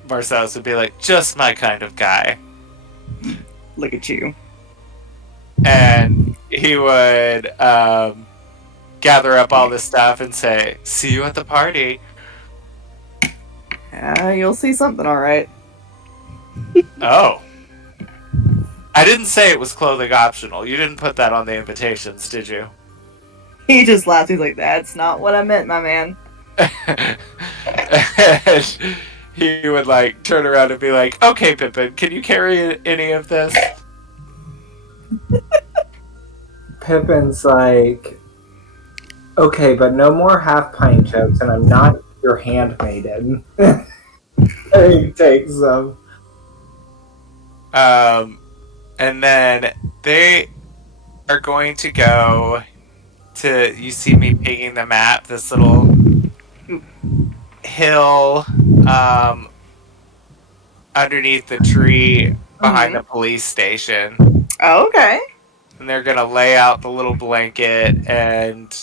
Marcellus would be like, just my kind of guy. Look at you. And he would gather up all this stuff and say, see you at the party. You'll see something, alright. Oh. I didn't say it was clothing optional. You didn't put that on the invitations, did you? He just laughs. He's like, that's not what I meant, my man. And he would like turn around and be like, okay, Pippin, can you carry any of this? Pippin's like, okay, but no more half pint jokes, and I'm not your handmaiden. And he takes them. And then they are going to go to, you see me pinging the map, this little hill underneath the tree behind the police station. Oh, okay. And they're going to lay out the little blanket and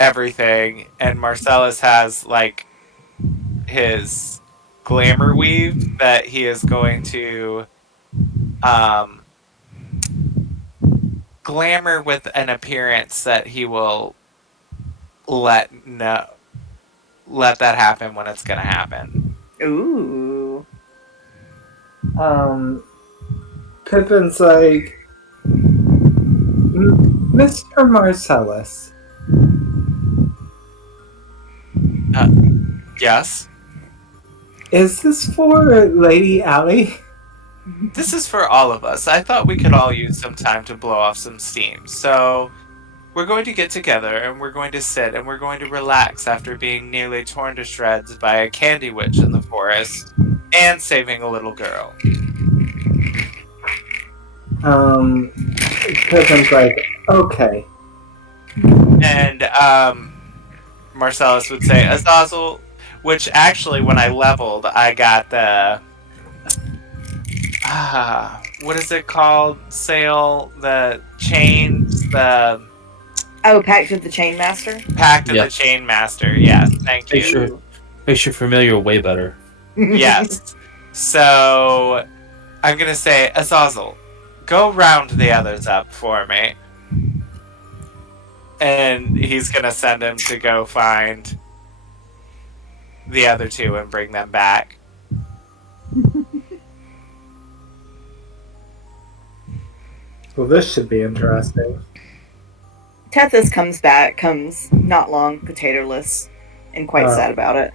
everything. And Marcellus has like his glamour weave that he is going to glamour with an appearance that he will let that happen when it's gonna happen. Ooh. Pippin's like, Mr. Marcellus. Yes? Is this for Lady Allie? This is for all of us. I thought we could all use some time to blow off some steam. So we're going to get together and we're going to sit and we're going to relax after being nearly torn to shreds by a candy witch in the forest and saving a little girl. Pippin's like, okay. And Marcellus would say, Azazel, which actually when I leveled, I got the what is it called? Sail, the chains, the Pact of the Chainmaster? Pact of the Chainmaster, yes, thank you. Makes you familiar way better. Yes. So I'm gonna say, Azazel, go round the others up for me. And he's gonna send him to go find the other two and bring them back. Well, this should be interesting. Tethys comes not long, potato-less, and quite sad about it.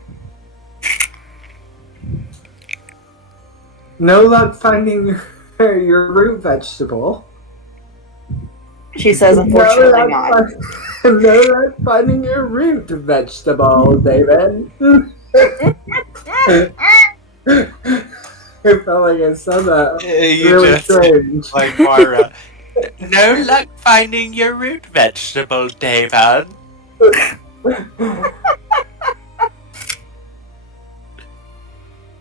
No luck finding your root vegetable. She says, unfortunately not. No luck finding your root vegetable, David. I felt like I said that. You really just strange. like Mara. No luck finding your root vegetable, David.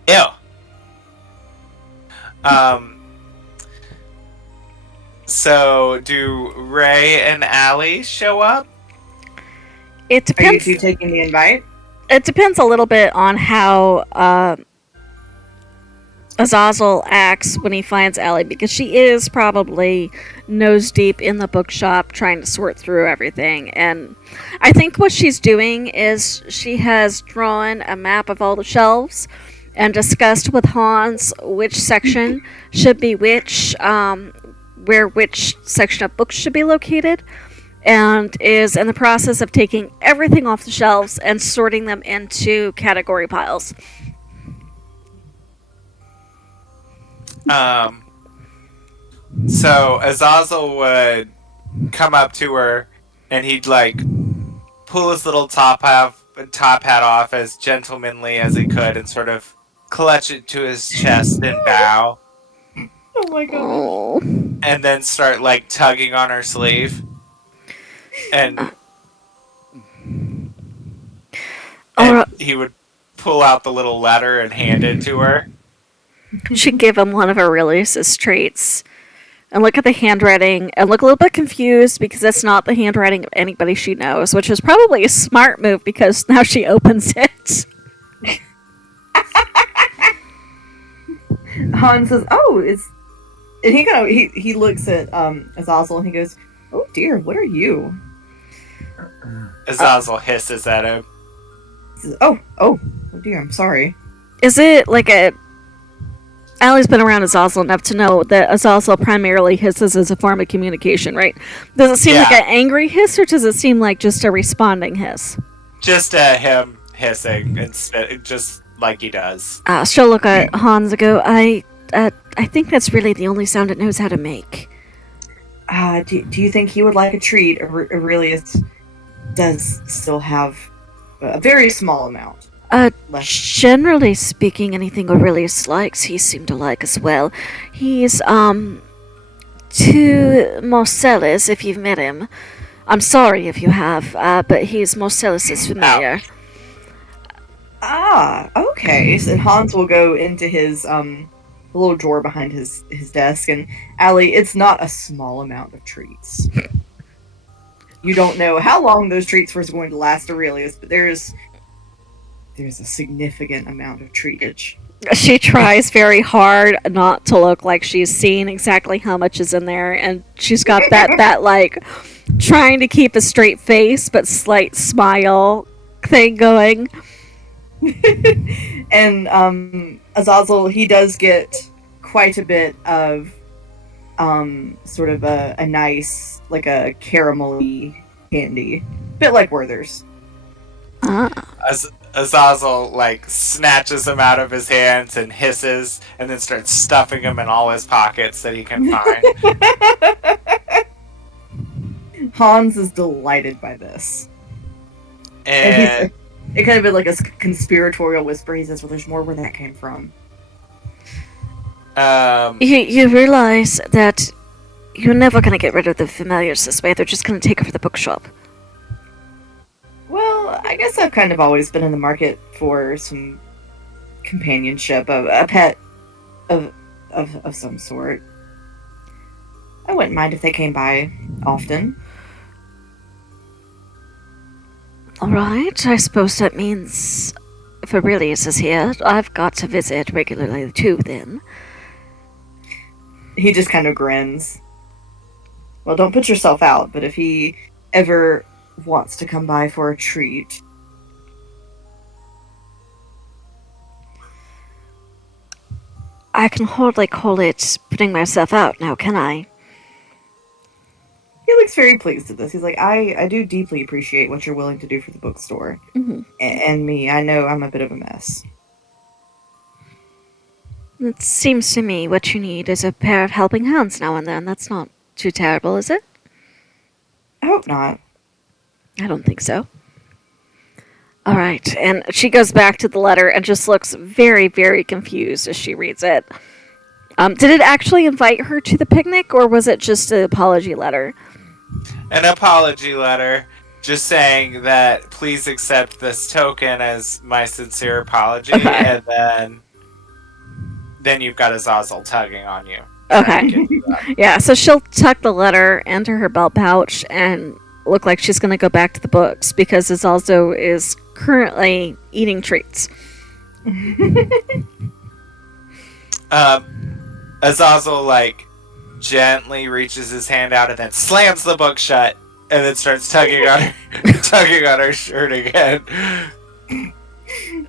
Ew. So do Ray and Allie show up? It Are you depends. two taking the invite? it depends a little bit on how Azazel acts when he finds Allie, because she is probably nose deep in the bookshop trying to sort through everything. And I think what she's doing is she has drawn a map of all the shelves and discussed with Hans which section should be which, where which section of books should be located, and is in the process of taking everything off the shelves and sorting them into category piles. So Azazel would come up to her, and he'd like pull his little top hat off as gentlemanly as he could, and sort of clutch it to his chest and bow, Oh my god. Oh. and then start like tugging on her sleeve, and he would pull out the little letter and hand it to her. She'd give him one of Aurelius's traits and look at the handwriting and look a little bit confused because that's not the handwriting of anybody she knows, which is probably a smart move because now she opens it. Hans says, "Oh, it's," and he looks at Azazel and he goes, "Oh dear, what are you?" Azazel hisses at him. He says, "Oh dear, I'm sorry." Is it like a... Allie's been around Azazel enough to know that Azazel primarily hisses as a form of communication, right? Does it seem like an angry hiss, or does it seem like just a responding hiss? Just him hissing and spit, just like he does. She'll look at Hans and go, I think that's really the only sound it knows how to make. Do you think he would like a treat? Aurelius does still have a very small amount. Generally speaking, anything Aurelius likes, he seemed to like as well. He's, to Marcellus, if you've met him. I'm sorry if you have, but he's Marcellus's familiar. Okay. So Hans will go into his, little drawer behind his desk, and Allie, it's not a small amount of treats. You don't know how long those treats were going to last, Aurelius, but there's a significant amount of treatage. She tries very hard not to look like she's seen exactly how much is in there, and she's got that like trying to keep a straight face but slight smile thing going. And Azazel, he does get quite a bit of sort of a nice, like a caramelly candy, a bit like Werther's. Azazel like snatches them out of his hands and hisses, and then starts stuffing them in all his pockets that he can find. Hans is delighted by this. And it kind of been like a conspiratorial whisper. He says, "Well, there's more where that came from." You realize that you're never going to get rid of the familiars this way. They're just going to take over the bookshop. Well, I guess I've kind of always been in the market for some companionship, a pet of some sort. I wouldn't mind if they came by often. Alright, I suppose that means if Aurelius is here, I've got to visit regularly too, then. He just kind of grins. Well, don't put yourself out, but if he ever wants to come by for a treat... I can hardly call it putting myself out now, can I? He looks very pleased at this. He's like, I do deeply appreciate what you're willing to do for the bookstore. Mm-hmm. And me. I know I'm a bit of a mess. It seems to me what you need is a pair of helping hands now and then. That's not too terrible, is it? I hope not. I don't think so. Alright, and she goes back to the letter and just looks very, very confused as she reads it. Did it actually invite her to the picnic, or was it just an apology letter? An apology letter, just saying that please accept this token as my sincere apology, Okay. and then you've got Azazel tugging on you. Okay. Yeah, so she'll tuck the letter into her belt pouch and look like she's going to go back to the books, because Azazel is currently eating treats. Azazel like gently reaches his hand out and then slams the book shut and then starts tugging on her shirt again.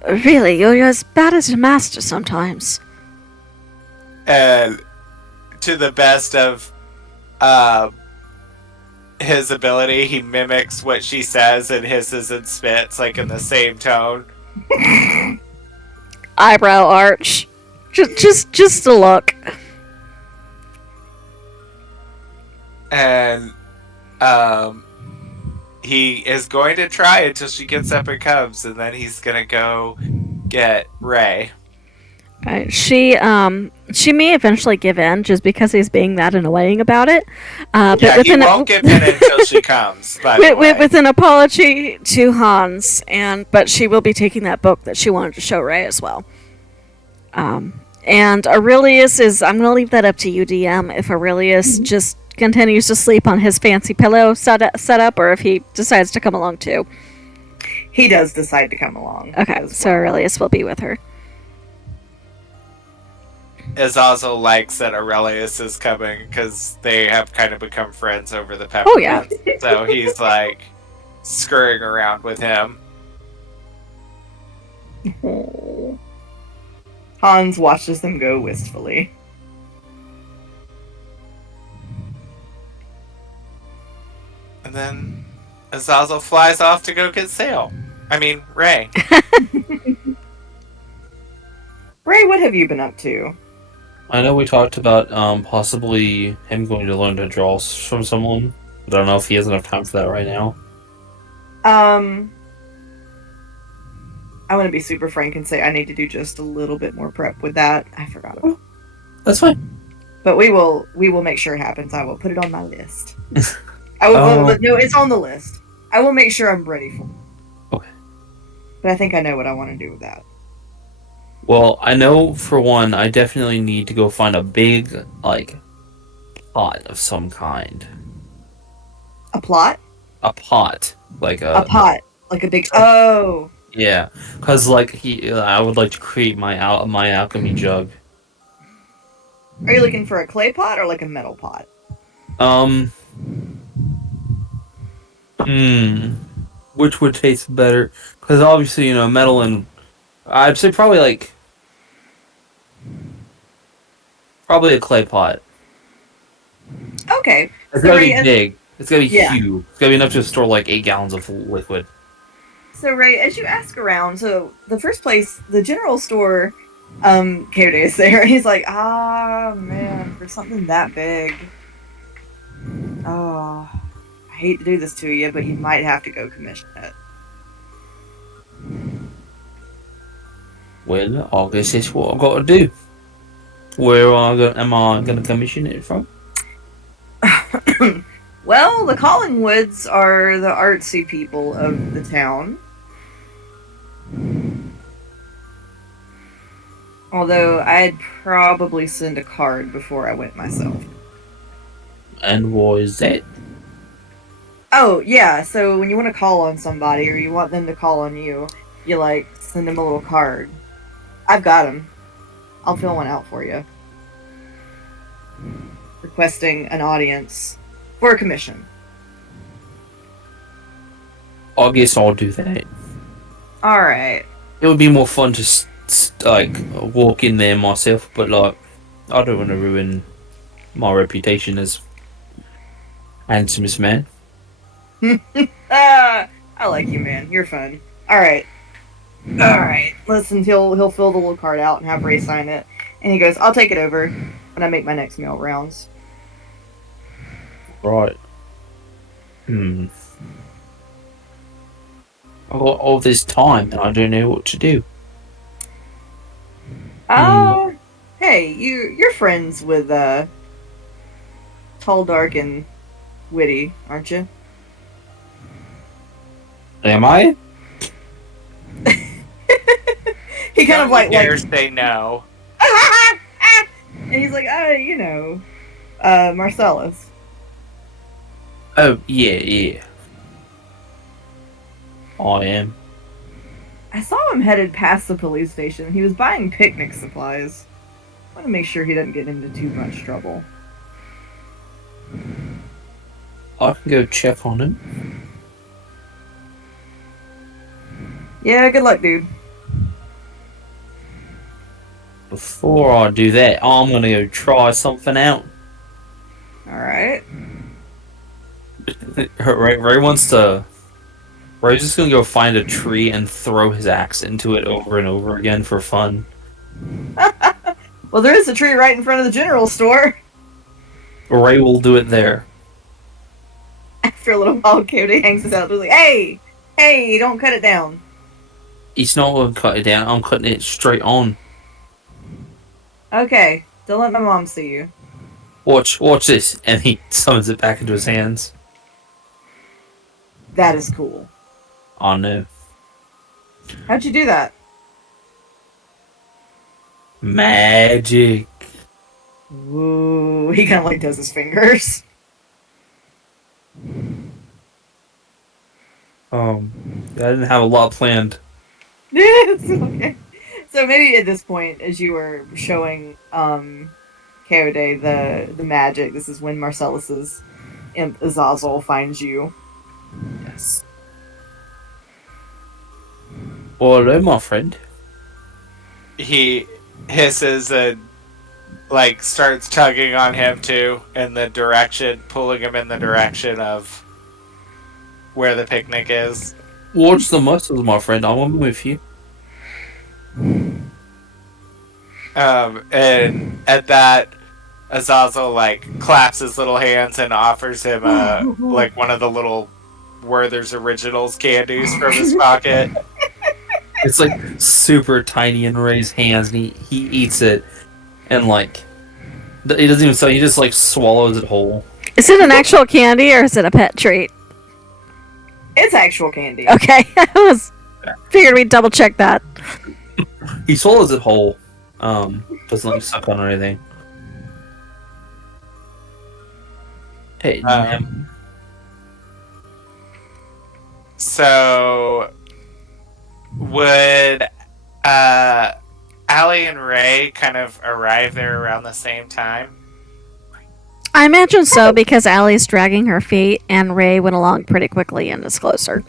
Really, you're as bad as your master sometimes. And to the best of his ability, he mimics what she says and hisses and spits like in the same tone. Eyebrow arch. Just a look. And he is going to try until she gets up and comes, and then he's gonna go get Ray. Right. She may eventually give in just because he's being that annoying about it. But Yeah, he won't give in until she comes. By the way. With an apology to Hans, but she will be taking that book that she wanted to show Ray as well. And Aurelius is, I'm going to leave that up to you, DM, if Aurelius just continues to sleep on his fancy pillow setup, or if he decides to come along too. He does decide to come along. Okay, so Aurelius will be with her. Azazel likes that Aurelius is coming because they have kind of become friends over the Oh, yeah. peppermints. So he's like scurrying around with him. Oh. Hans watches them go wistfully. And then Azazel flies off to go get Ray. Ray, what have you been up to? I know we talked about possibly him going to learn to draw from someone, but I don't know if he has enough time for that right now. I want to be super frank and say I need to do just a little bit more prep with that. I forgot about it. That's fine. But we will make sure it happens. I will put it on my list. I will, but no, it's on the list. I will make sure I'm ready for it. Okay. But I think I know what I want to do with that. Well, I know for one, I definitely need to go find a big, pot of some kind. A plot? A pot. A pot. Like a big... Oh! Yeah. Because, I would like to create my alchemy jug. Are you looking for a clay pot or like a metal pot? Which would taste better? Because obviously, metal and... I'd say probably a clay pot. Okay. It's gotta be big. It's gotta be huge. It's gotta be enough to store 8 gallons of liquid. So Ray, as you ask around, so the first place, the general store, Kode is there, and he's like, man, for something that big. Oh, I hate to do this to you, but you might have to go commission it. Well, I guess that's what I've got to do. Where am I going to commission it from? Well, the Collingwoods are the artsy people of the town. Although I'd probably send a card before I went myself. And what is that? Oh, yeah, so when you want to call on somebody or you want them to call on you, you send them a little card. I've got them. I'll fill one out for you. Requesting an audience for a commission. I guess I'll do that. Alright. It would be more fun to walk in there myself, but I don't want to ruin my reputation as handsomest man. I like you, man. You're fun. Alright. Alright. Listen, he'll fill the little card out and have Ray sign it. And he goes, I'll take it over when I make my next mail rounds. Right. I've got all this time and I don't know what to do. Hey, you're friends with Tall, Dark, and Witty, aren't you? Am I? He kind of dare say no. And he's like, Marcellus. Oh, yeah. I am. I saw him headed past the police station. He was buying picnic supplies. I want to make sure he doesn't get into too much trouble. I can go check on him. Yeah, good luck, dude. Before I do that, I'm gonna go try something out. Alright. Ray wants to. Ray's just gonna go find a tree and throw his axe into it over and over again for fun. Well, there is a tree right in front of the general store. Ray will do it there. After a little while, Coyote hangs his out. He's like, hey! Hey, don't cut it down. He's not gonna cut it down. I'm cutting it straight on. Okay, don't let my mom see you. Watch this, and he summons it back into his hands. That is cool. Oh no. How'd you do that? Magic. Ooh, he kind of like does his fingers. I didn't have a lot planned. It's okay. So maybe at this point, as you were showing Coyote the magic, this is when Marcellus's imp Azazel finds you. Yes. Well, hello, my friend. He hisses and like starts tugging on him too in the direction, pulling him in the direction of where the picnic is. Watch the muscles, my friend. I want to be with you. And at that, Azazel like claps his little hands and offers him like one of the little Werther's Originals candies from his pocket. It's like super tiny in Ray's hands, and he eats it, and like he doesn't even say. He just like swallows it whole. Is it an actual candy or is it a pet treat? It's actual candy. Okay, I was figured we'd double check that. He swallows it whole. Doesn't like suck on or anything. Hey, So would Allie and Ray kind of arrive there around the same time? I imagine so because Allie's dragging her feet and Ray went along pretty quickly and is closer.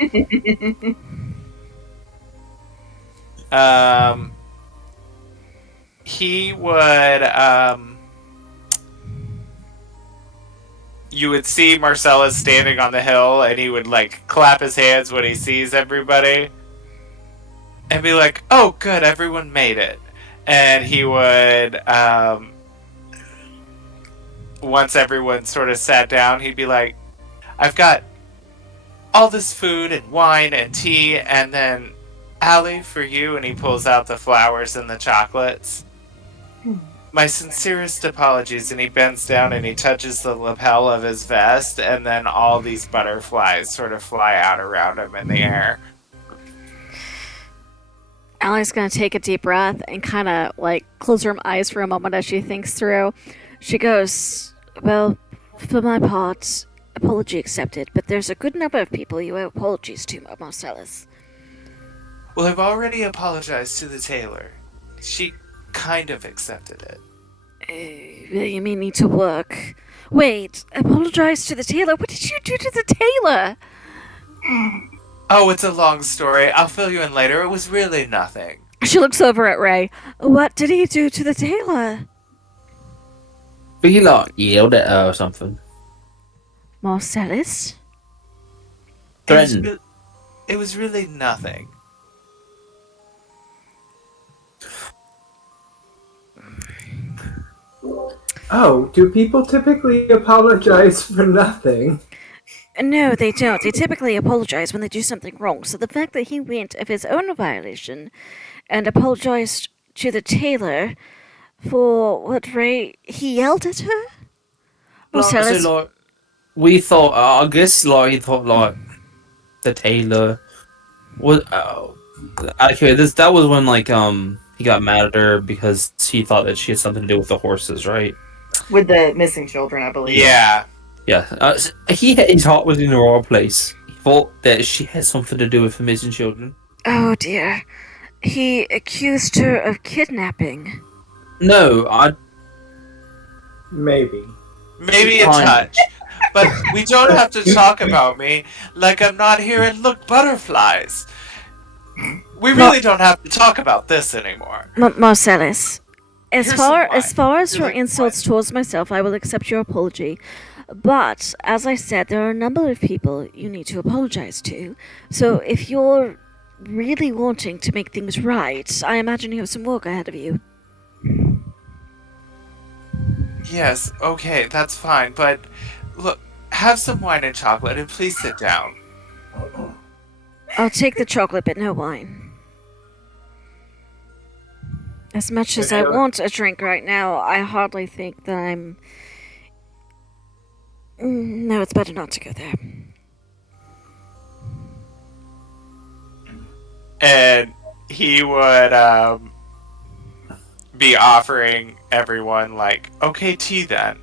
He would you would see Marcellus standing on the hill and he would like clap his hands when he sees everybody and be like, oh good, everyone made it. And he would once everyone sort of sat down, he'd be like, I've got all this food and wine and tea, and then Allie, for you, and he pulls out the flowers and the chocolates. My sincerest apologies, and he bends down and he touches the lapel of his vest, and then all these butterflies sort of fly out around him in the air. Allie's gonna take a deep breath and kind of like close her eyes for a moment as she thinks through. She goes, well, for my part, apology accepted, but there's a good number of people you owe apologies to, Marcellus. Well, I've already apologized to the tailor. She kind of accepted it. You may need to work. Wait, apologize to the tailor? What did you do to the tailor? Oh, it's a long story. I'll fill you in later. It was really nothing. She looks over at Ray. What did he do to the tailor? he like yelled at her or something. Marcellus? Threatened. It was really nothing. Oh, do people typically apologize for nothing? No, they don't. They typically apologize when they do something wrong. So the fact that he went of his own violation and apologized to the tailor for what Ray he yelled at her. Marcellus, So, like, we thought. I guess like he thought like the tailor was. Okay, that was when like he got mad at her because he thought that she had something to do with the horses, right? With the missing children, I believe. Yeah. Yeah, his heart was in the wrong place. He thought that she had something to do with the missing children. Oh dear. He accused her of kidnapping. No, Maybe. Maybe a Fine. touch. But we don't have to talk about me like I'm not here and look, butterflies. We really don't have to talk about this anymore. Marcellus, as Here's some far wine. as You're your like, insults towards myself, I will accept your apology. But as I said, there are a number of people you need to apologize to. So if you're really wanting to make things right, I imagine you have some work ahead of you. Yes, okay, that's fine. But look, have some wine and chocolate and please sit down. I'll take the chocolate, but no wine. As much as I want a drink right now, I hardly think that I'm. No, it's better not to go there. And he would be offering everyone like, okay, tea then.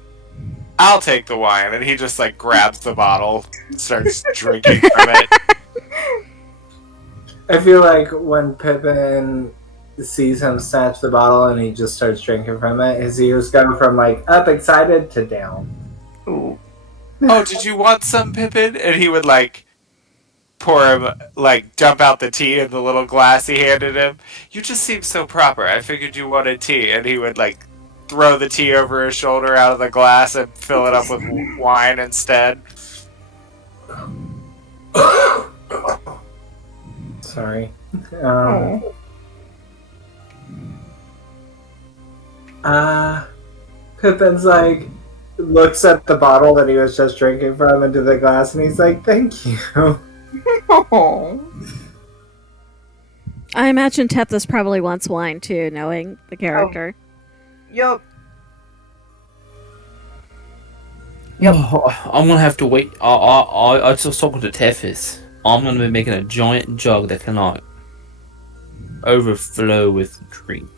I'll take the wine, and he just like grabs the bottle, starts drinking from it. I feel like when Pippin sees him snatch the bottle and he just starts drinking from it, his ears go from like up excited to down. Ooh. Oh, did you want some, Pippin? And he would like pour him, like dump out the tea in the little glass he handed him. You just seem so proper. I figured you wanted tea, and he would like throw the tea over his shoulder out of the glass and fill it up with wine instead. Sorry. Oh. Pippin's like looks at the bottle that he was just drinking from into the glass and he's like, "Thank you." Oh. I imagine Tethys probably wants wine too, knowing the character. Yup. I'm gonna have to wait. I just talking to Tethys. I'm gonna be making a giant jug that cannot overflow with drink.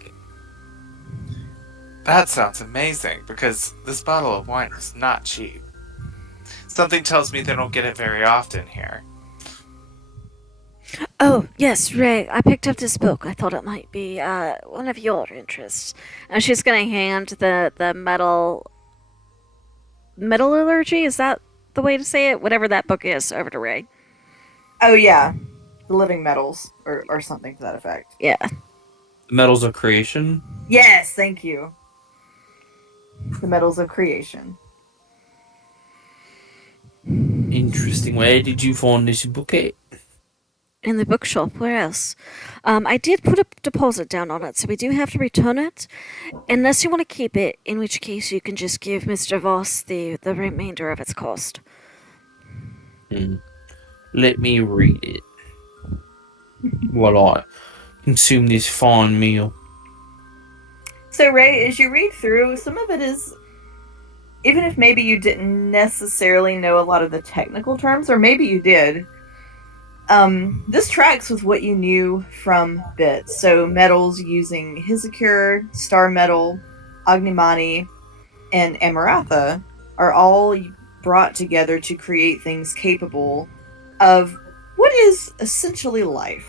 That sounds amazing, because this bottle of wine is not cheap. Something tells me they don't get it very often here. Oh, yes, Ray, I picked up this book. I thought it might be one of your interests. And she's going to hand the metallurgy, is that the way to say it? Whatever that book is, over to Ray. Oh yeah, the living metals or something to that effect. Yeah. The metals of creation. Yes, thank you. The metals of creation. Interesting. Where did you find this book at? In the bookshop, where else? I did put a deposit down on it, so we do have to return it. Unless you want to keep it, in which case you can just give Mr. Voss the remainder of its cost. Let me read it while I consume this fine meal. So Ray, as you read through, some of it is, even if maybe you didn't necessarily know a lot of the technical terms, or maybe you did, this tracks with what you knew from bits. So metals using Hisicure, Star Metal, Ognimani, and Amaratha are all brought together to create things capable of what is essentially life.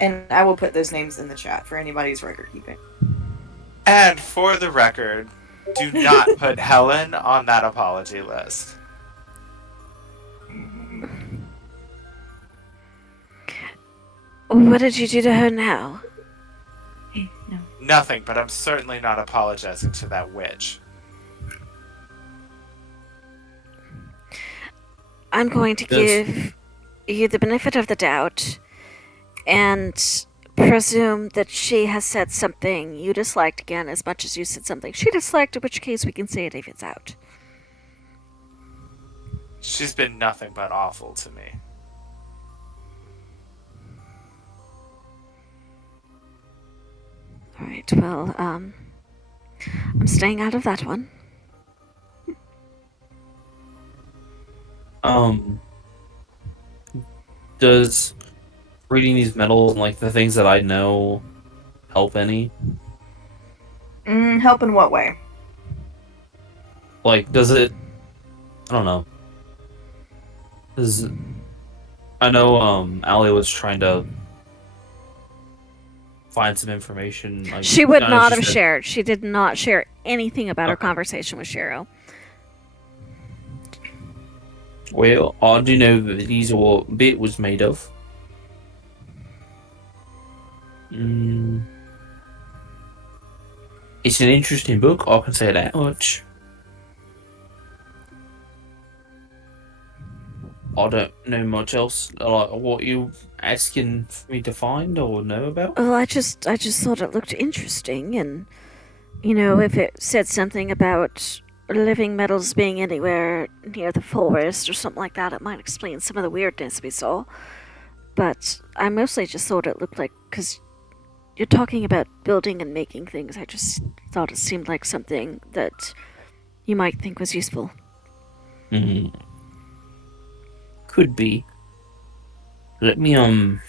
And I will put those names in the chat for anybody's record keeping. And for the record, do not put Helen on that apology list. What did you do to her now? Hey, no. Nothing, but I'm certainly not apologizing to that witch. I'm going to give you the benefit of the doubt and presume that she has said something you disliked again as much as you said something she disliked, in which case we can say it evens out. She's been nothing but awful to me. Alright, well, I'm staying out of that one. Does reading these metals and like the things that I know help any? Help in what way? Like, does it? I don't know. 'Cause I know Allie was trying to find some information. Like She would I know not she have said, shared. She did not share anything about her okay. conversation with Shiro. Well, I do know that these are what Bit was made of. Mm, it's an interesting book, I can say that much. I don't know much else. Like what you asking for me to find or know about? Well, I just thought it looked interesting, and if it said something about living metals being anywhere near the forest or something like that, it might explain some of the weirdness we saw. But I mostly just thought it looked like, because you're talking about building and making things, I just thought it seemed like something that you might think was useful. Mm, could be. Let me I'm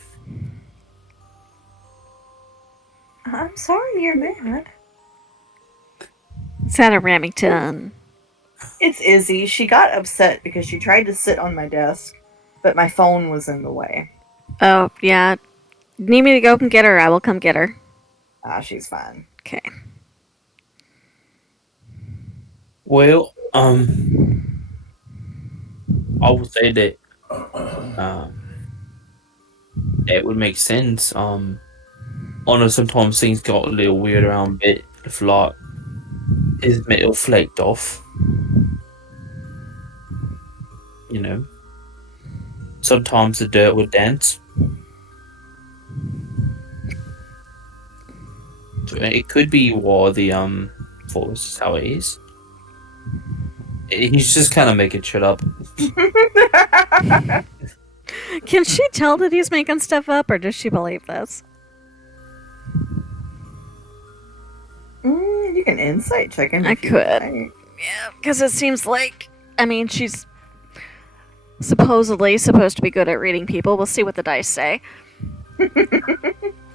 sorry you're mad. Is that a Remington? It's Izzy. She got upset because she tried to sit on my desk, but my phone was in the way. Oh, yeah. Need me to go and get her? I will come get her. She's fine. Okay. well I would say that it would make sense. I know sometimes things got a little weird around Bit if like his metal flaked off. You know. Sometimes the dirt would dance. So it could be why the forest is how it is. He's just kind of making shit up. Can she tell that he's making stuff up, or does she believe this? You can insight check him. I if you could. like. Yeah, because it seems like, she's supposedly supposed to be good at reading people. We'll see what the dice say.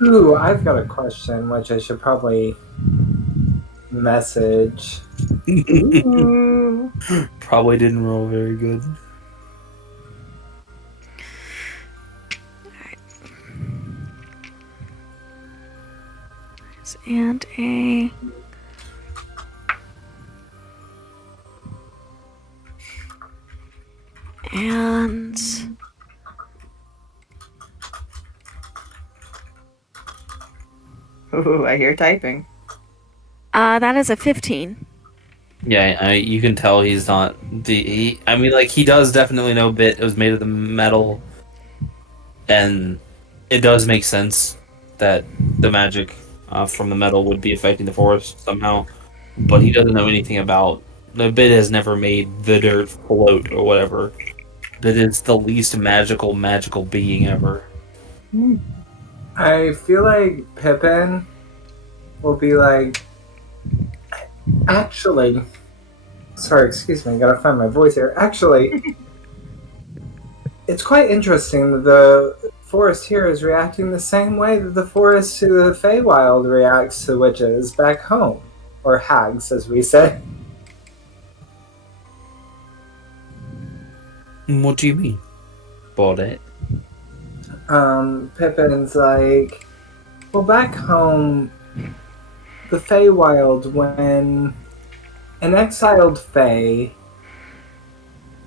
Ooh, I've got a question which I should probably message. Ooh. Probably didn't roll very good. And a... And... Ooh, I hear typing. that is a 15. Yeah, you can tell he's not I mean, like he does definitely know Bit. It was made of the metal, and it does make sense that the magic from the metal would be affecting the forest somehow. But he doesn't know anything about the Bit. Has never made the dirt float or whatever. That is the least magical being ever. I feel like Pippin will be like, actually, sorry, excuse me, I gotta find my voice here. Actually, it's quite interesting that the forest here is reacting the same way that the forest to the Feywild reacts to witches back home. Or hags, as we say. What do you mean? Bought it. Pippin's like, well, back home, the Feywild, when an exiled Fey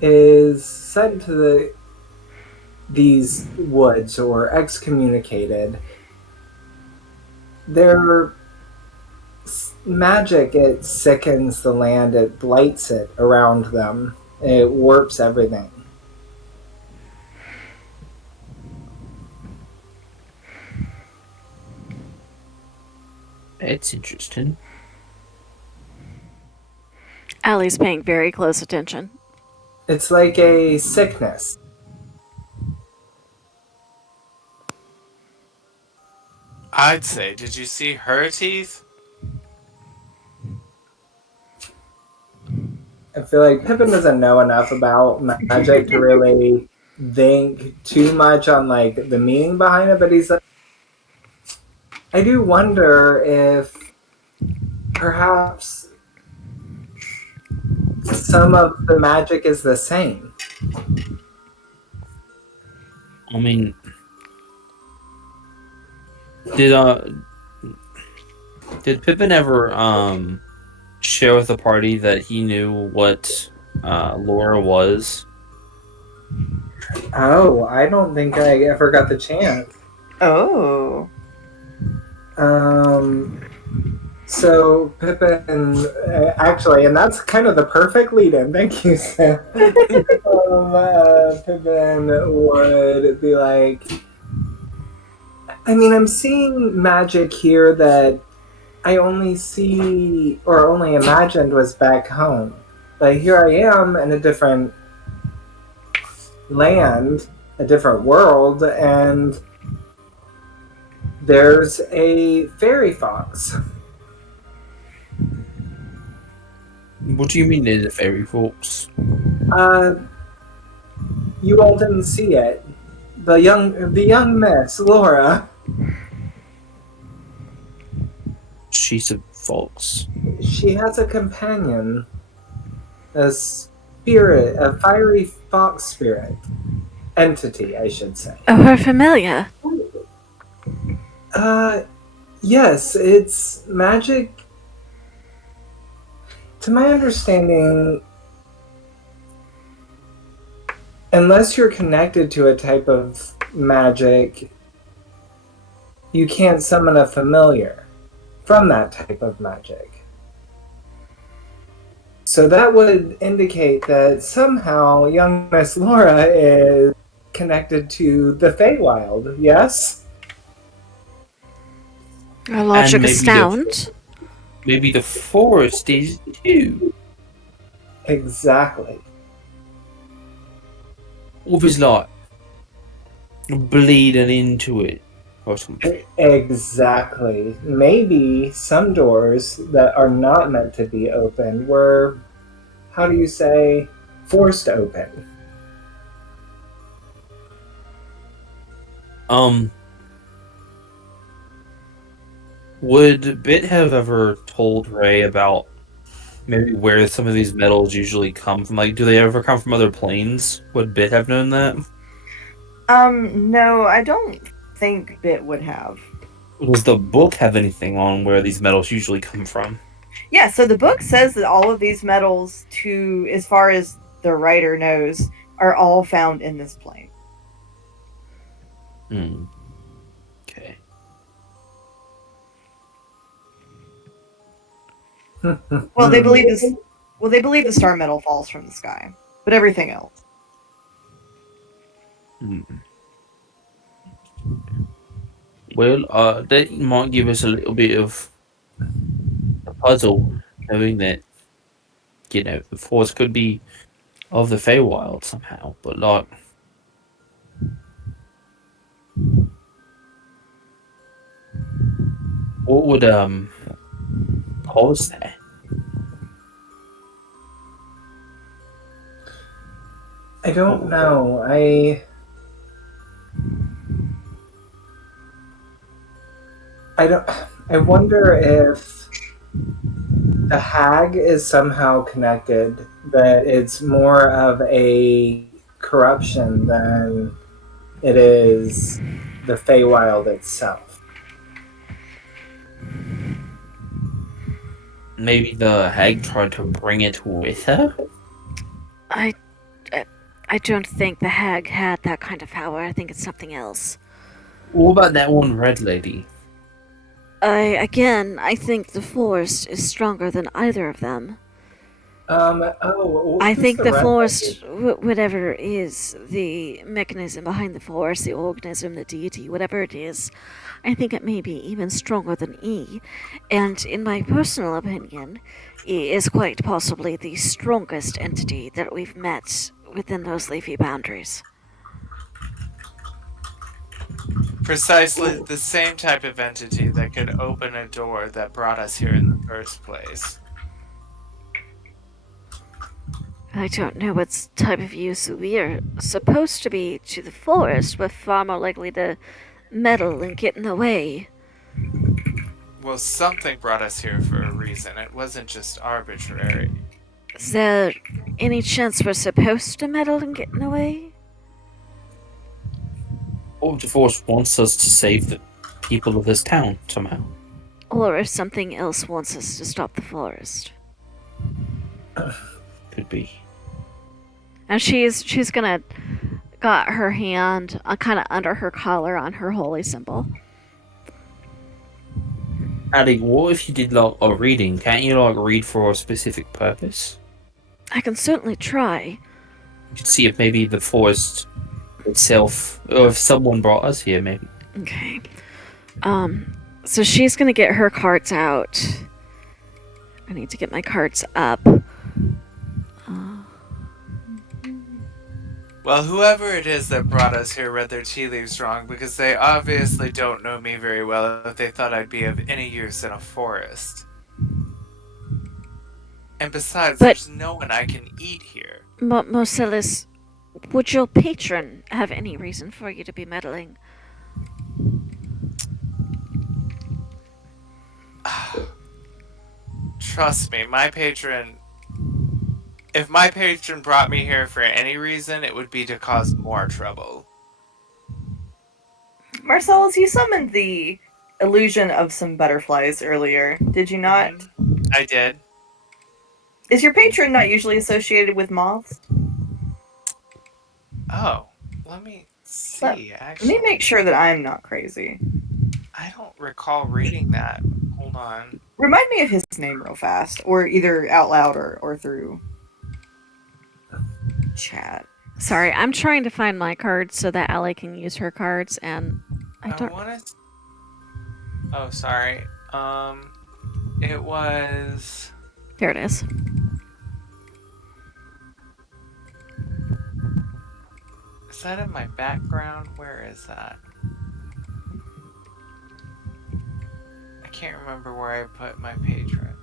is sent to these woods or excommunicated, their magic, it sickens the land, it blights it around them, it warps everything. It's interesting. Allie's paying very close attention. It's like a sickness. I'd say, did you see her teeth? I feel like Pippin doesn't know enough about magic to really think too much on like the meaning behind it, but he's like, I do wonder if perhaps some of the magic is the same. I mean, did did Pippin ever share with the party that he knew what Laura was? Oh, I don't think I ever got the chance. Oh. So Pippin, actually, and that's kind of the perfect lead-in. Thank you, Sam. Pippin would be like, I mean, I'm seeing magic here that I only see or only imagined was back home. But here I am in a different land, a different world, and there's a fairy fox. What do you mean there's a fairy fox? You all didn't see it. The young miss, Laura. She's a fox. She has a companion, a spirit, a fiery fox spirit. Entity, I should say. Oh, her familiar. Yes, it's magic. To my understanding, unless you're connected to a type of magic, you can't summon a familiar from that type of magic. So that would indicate that somehow young Miss Laura is connected to the Feywild, yes? Her logic maybe is sound. Maybe the forest is too. Exactly. Or if it's like bleeding into it or something. Exactly. Maybe some doors that are not meant to be open were, how do you say, forced open. Would Bit have ever told Ray about maybe where some of these metals usually come from? Like, do they ever come from other planes? Would Bit have known that? No, I don't think Bit would have. Does the book have anything on where these metals usually come from? Yeah, so the book says that all of these metals, to as far as the writer knows, are all found in this plane. Okay. Well, they believe this. Well, they believe the star metal falls from the sky, but everything else. Well, that might give us a little bit of a puzzle, knowing that, you know, the force could be of the Feywild somehow, but like, what would cause that? I don't know. I wonder if the hag is somehow connected, that it's more of a corruption than it is the Feywild itself. Maybe the hag tried to bring it with her? I don't think the hag had that kind of power. I think it's something else. What about that one red lady? I think the forest is stronger than either of them. I think the forest, whatever is the mechanism behind the forest, the organism, the deity, whatever it is, I think it may be even stronger than E. And in my personal opinion, E is quite possibly the strongest entity that we've met within those leafy boundaries. Precisely the same type of entity that could open a door that brought us here in the first place. I don't know what type of use we are supposed to be to the forest. We're far more likely to meddle and get in the way. Well, something brought us here for a reason. It wasn't just arbitrary. Is there any chance we're supposed to meddle and get in the way? Or the Force wants us to save the people of this town somehow. Or if something else wants us to stop the forest. Could be. And she's gonna got her hand kind of under her collar on her holy symbol. Allie, what if you did like a reading? Can't you like read for a specific purpose? I can certainly try. You could see if maybe the forest itself, or if someone brought us here, maybe. Okay. So she's gonna get her cards out. I need to get my cards up. Well, whoever it is that brought us here read their tea leaves wrong, because they obviously don't know me very well if they thought I'd be of any use in a forest. And besides, there's no one I can eat here. Marcellus, would your patron have any reason for you to be meddling? Trust me, my patron... If my patron brought me here for any reason, it would be to cause more trouble. Marcellus, you summoned the illusion of some butterflies earlier, did you not? I did. Is your patron not usually associated with moths? Oh, let me see, actually. Let me make sure that I'm not crazy. I don't recall reading that. Hold on. Remind me of his name real fast, or either out loud or through chat. Sorry, I'm trying to find my cards so that Allie can use her cards, and I don't. Oh, sorry. It was. Here it is. Is that in my background? Where is that? I can't remember where I put my patron.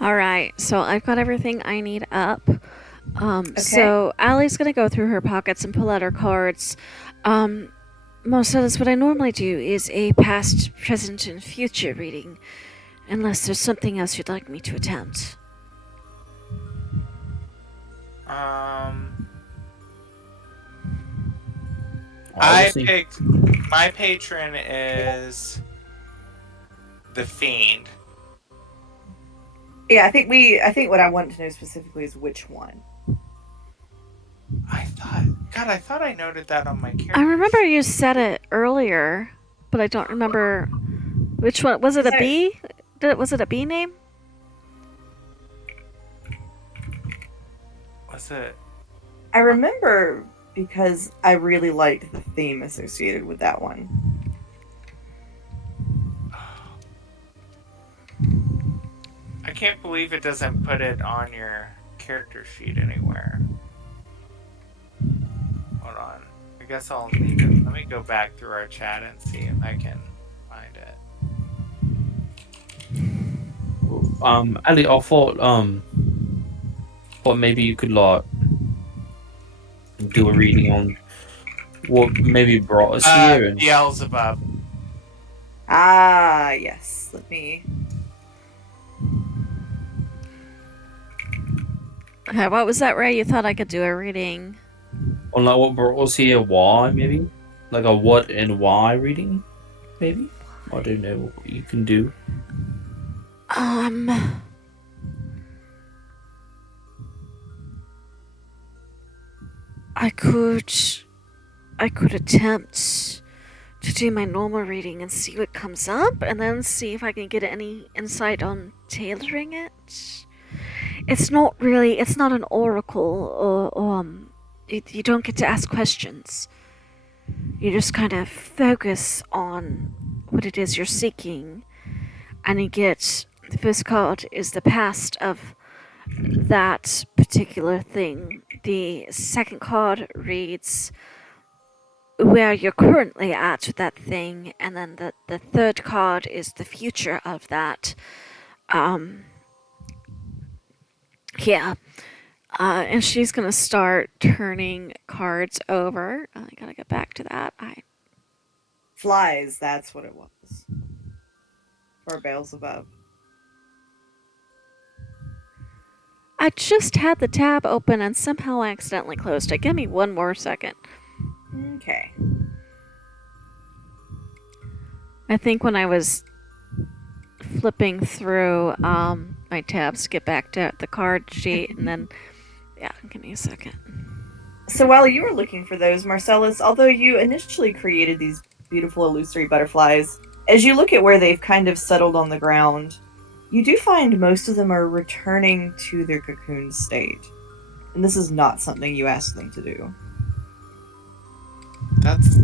Alright, so I've got everything I need up. So Allie's gonna go through her pockets and pull out her cards. Marcellus, what I normally do is a past, present, and future reading, unless there's something else you'd like me to attempt. I picked... My patron is... the Fiend. Yeah, I think what I want to know specifically is which one. I thought I noted that on my character. I remember you said it earlier, but I don't remember which one. Was it a B? Was it a B name? Was it? I remember because I really liked the theme associated with that one. I can't believe it doesn't put it on your character sheet anywhere. Hold on. I guess I'll need to... Let me go back through our chat and see if I can find it. Ellie, I thought maybe you could like do a reading on what maybe brought us here. And... Beelzebub. Ah, yes. Let me... Okay, what was that, Ray? You thought I could do a reading? On like what brought us here, why maybe? Like a what and why reading, maybe? I don't know what you can do. I could attempt to do my normal reading and see what comes up, and then see if I can get any insight on tailoring it. It's not an oracle, or you don't get to ask questions. You just kind of focus on what it is you're seeking, and you get, the first card is the past of that particular thing. The second card reads where you're currently at with that thing, and then the third card is the future of that. And she's gonna start turning cards over. I gotta get back to that. Flies, that's what it was. Or Beelzebub. I just had the tab open and somehow I accidentally closed it. Give me one more second. Okay. I think when I was flipping through my tabs to get back to the card sheet, and then, yeah, give me a second. So while you were looking for those, Marcellus, although you initially created these beautiful illusory butterflies, as you look at where they've kind of settled on the ground, you do find most of them are returning to their cocoon state. And this is not something you asked them to do. That's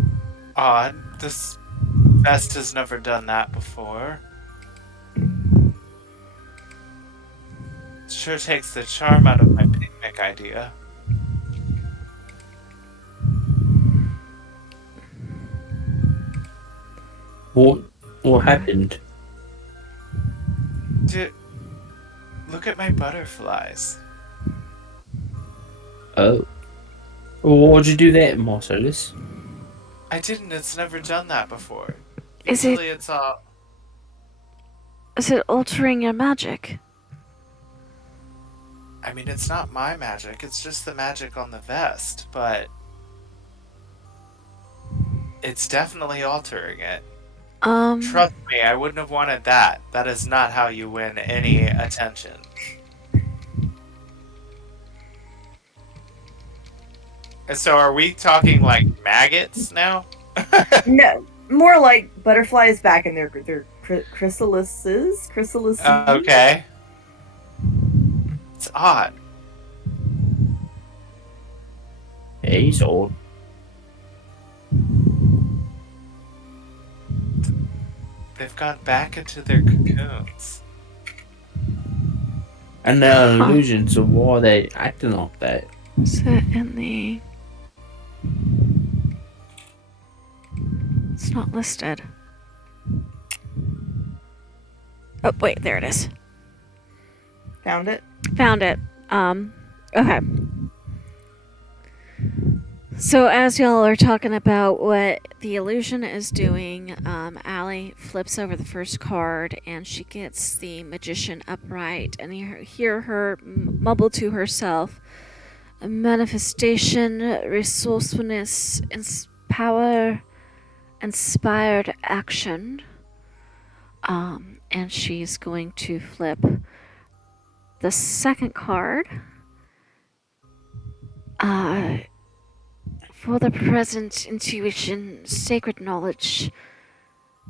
odd. This vest has never done that before. Sure takes the charm out of my picnic idea. What happened? Look at my butterflies. Oh. Well, why'd you do that, Marcellus? I didn't. It's never done that before. Is Usually it's all... Is it altering your magic? I mean, it's not my magic. It's just the magic on the vest, but... It's definitely altering it. Trust me, I wouldn't have wanted that. That is not how you win any attention. And so are we talking like maggots now? No, more like butterflies back in their chrysalises. Okay. It's odd. Yeah, he's old. They've gone back into their cocoons. And they're an illusion, so why are they acting like that? Is it in the... It's not listed. Oh, wait, there it is. Found it? Found it. Okay. So as y'all are talking about what the illusion is doing, Allie flips over the first card and she gets the magician upright, and you hear her mumble to herself, manifestation, resourcefulness, power, inspired action. And she's going to flip the second card. For the present intuition, sacred knowledge,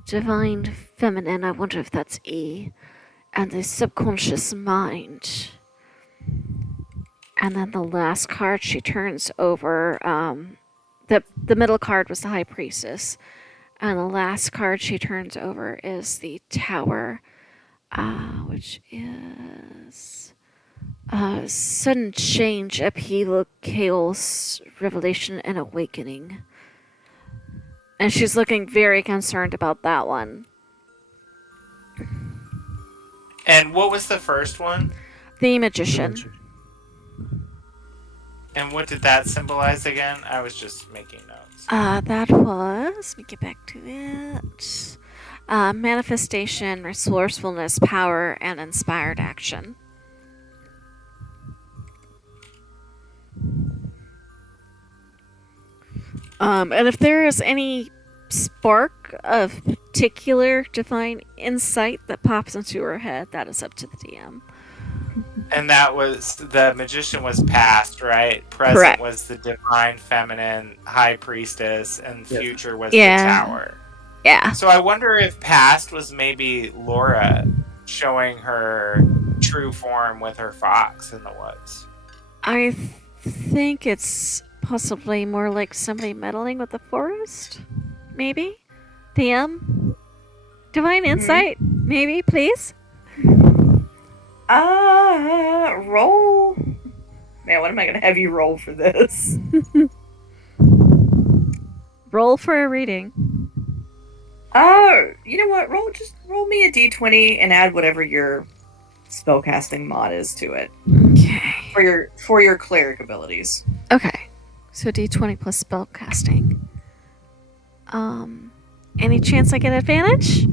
divine feminine, I wonder if that's E, and the subconscious mind. And then the last card she turns over, the middle card was the High Priestess, and the last card she turns over is the Tower, which is... sudden change, upheaval, chaos, revelation, and awakening. And she's looking very concerned about that one. And what was the first one? The magician. And what did that symbolize again? I was just making notes. That was... Let me get back to it. Manifestation, resourcefulness, power, and inspired action. And if there is any spark of particular divine insight that pops into her head, that is up to the DM. And that was, the magician was past, right? Present Correct. was the divine feminine high priestess, and future was Yeah. the tower. Yeah. So I wonder if past was maybe Laura showing her true form with her fox in the woods. I think it's possibly more like somebody meddling with the forest. Maybe? DM? Divine insight? Maybe, please? Roll. Man, what am I gonna have you roll for this? Roll for a reading. You know what? Roll me a d20 and add whatever your spellcasting mod is to it. Okay. For your cleric abilities. Okay. So d20 plus spellcasting. Any chance I get advantage?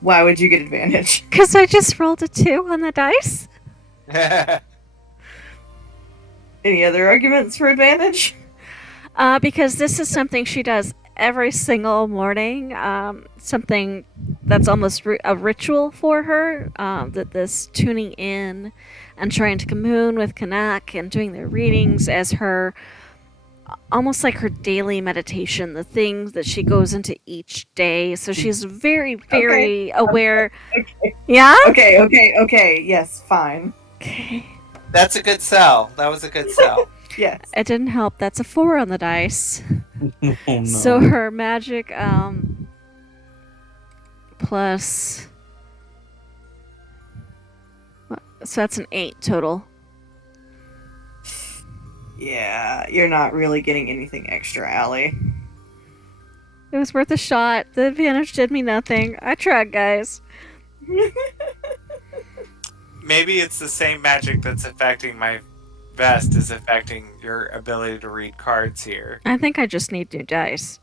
Why would you get advantage? Because I just rolled a 2 on the dice. Any other arguments for advantage? Because this is something she does every single morning. Something that's almost a ritual for her. That this tuning in and trying to commune with Kanak and doing their readings as her almost like her daily meditation, the things that she goes into each day. So she's very aware. Okay. Yeah? Okay. Yes, fine. Okay. That's a good sell. That was a good sell. Yes. It didn't help. That's a 4 on the dice. Oh, no. So her magic plus, so that's an 8 total. Yeah, you're not really getting anything extra, Allie. It was worth a shot. The advantage did me nothing. I tried, guys. Maybe it's the same magic that's affecting my vest is affecting your ability to read cards here. I think I just need new dice.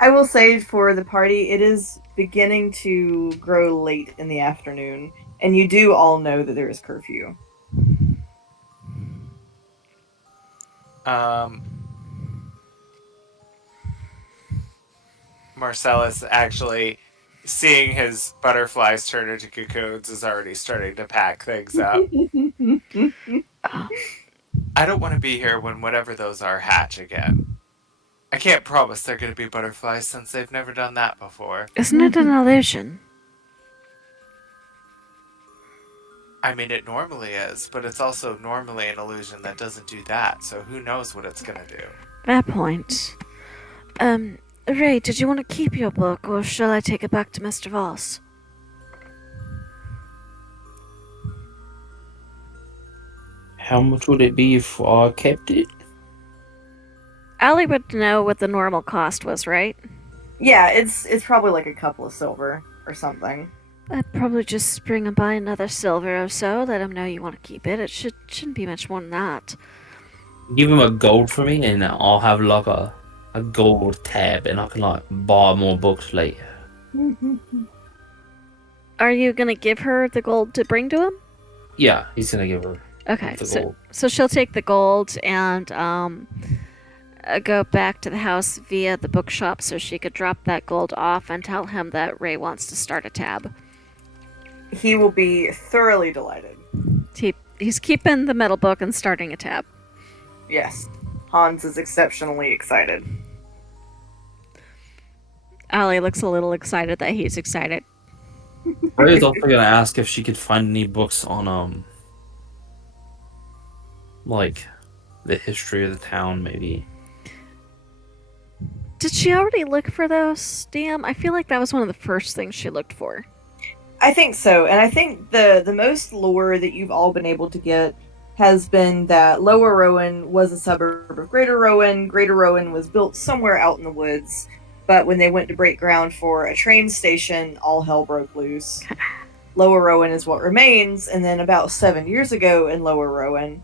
I will say for the party, it is beginning to grow late in the afternoon, and you do all know that there is curfew. Marcellus actually seeing his butterflies turn into cocoons is already starting to pack things up. I don't want to be here when whatever those are hatch again. I can't promise they're going to be butterflies since they've never done that before. Isn't it an illusion? I mean, it normally is, but it's also normally an illusion that doesn't do that, so who knows what it's going to do. Fair point. Ray, did you want to keep your book, or shall I take it back to Mr. Voss? How much would it be if I kept it? Allie would know what the normal cost was, right? Yeah, it's probably like a couple of silver or something. I'd probably just bring him by another silver or so, let him know you want to keep it. It shouldn't be much more than that. Give him a gold for me, and I'll have like a gold tab, and I can like buy more books later. Are you gonna give her the gold to bring to him? Yeah, he's gonna give her Okay, the so gold. so she'll take the gold and go back to the house via the bookshop so she could drop that gold off and tell him that Ray wants to start a tab. He will be thoroughly delighted. He's keeping the metal book and starting a tab. Yes. Hans is exceptionally excited. Allie looks a little excited that he's excited. Ray's also gonna ask if she could find any books on like the history of the town, maybe. Did she already look for those, DM? I feel like that was one of the first things she looked for. I think so, and I think the most lore that you've all been able to get has been that Lower Rowan was a suburb of Greater Rowan. Greater Rowan was built somewhere out in the woods, but when they went to break ground for a train station, all hell broke loose. Lower Rowan is what remains, and then about 7 years ago in Lower Rowan,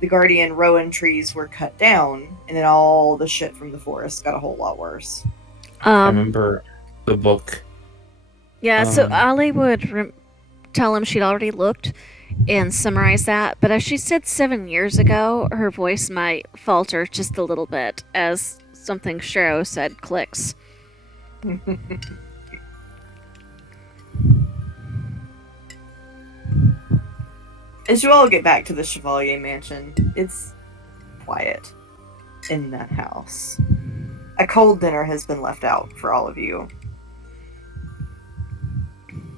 the guardian Rowan trees were cut down, and then all the shit from the forest got a whole lot worse. I remember the book. Yeah, so Allie would tell him she'd already looked and summarize that, but as she said 7 years ago, her voice might falter just a little bit as something Shiro said clicks. As you all get back to the Chevalier Mansion, it's quiet in that house. A cold dinner has been left out for all of you.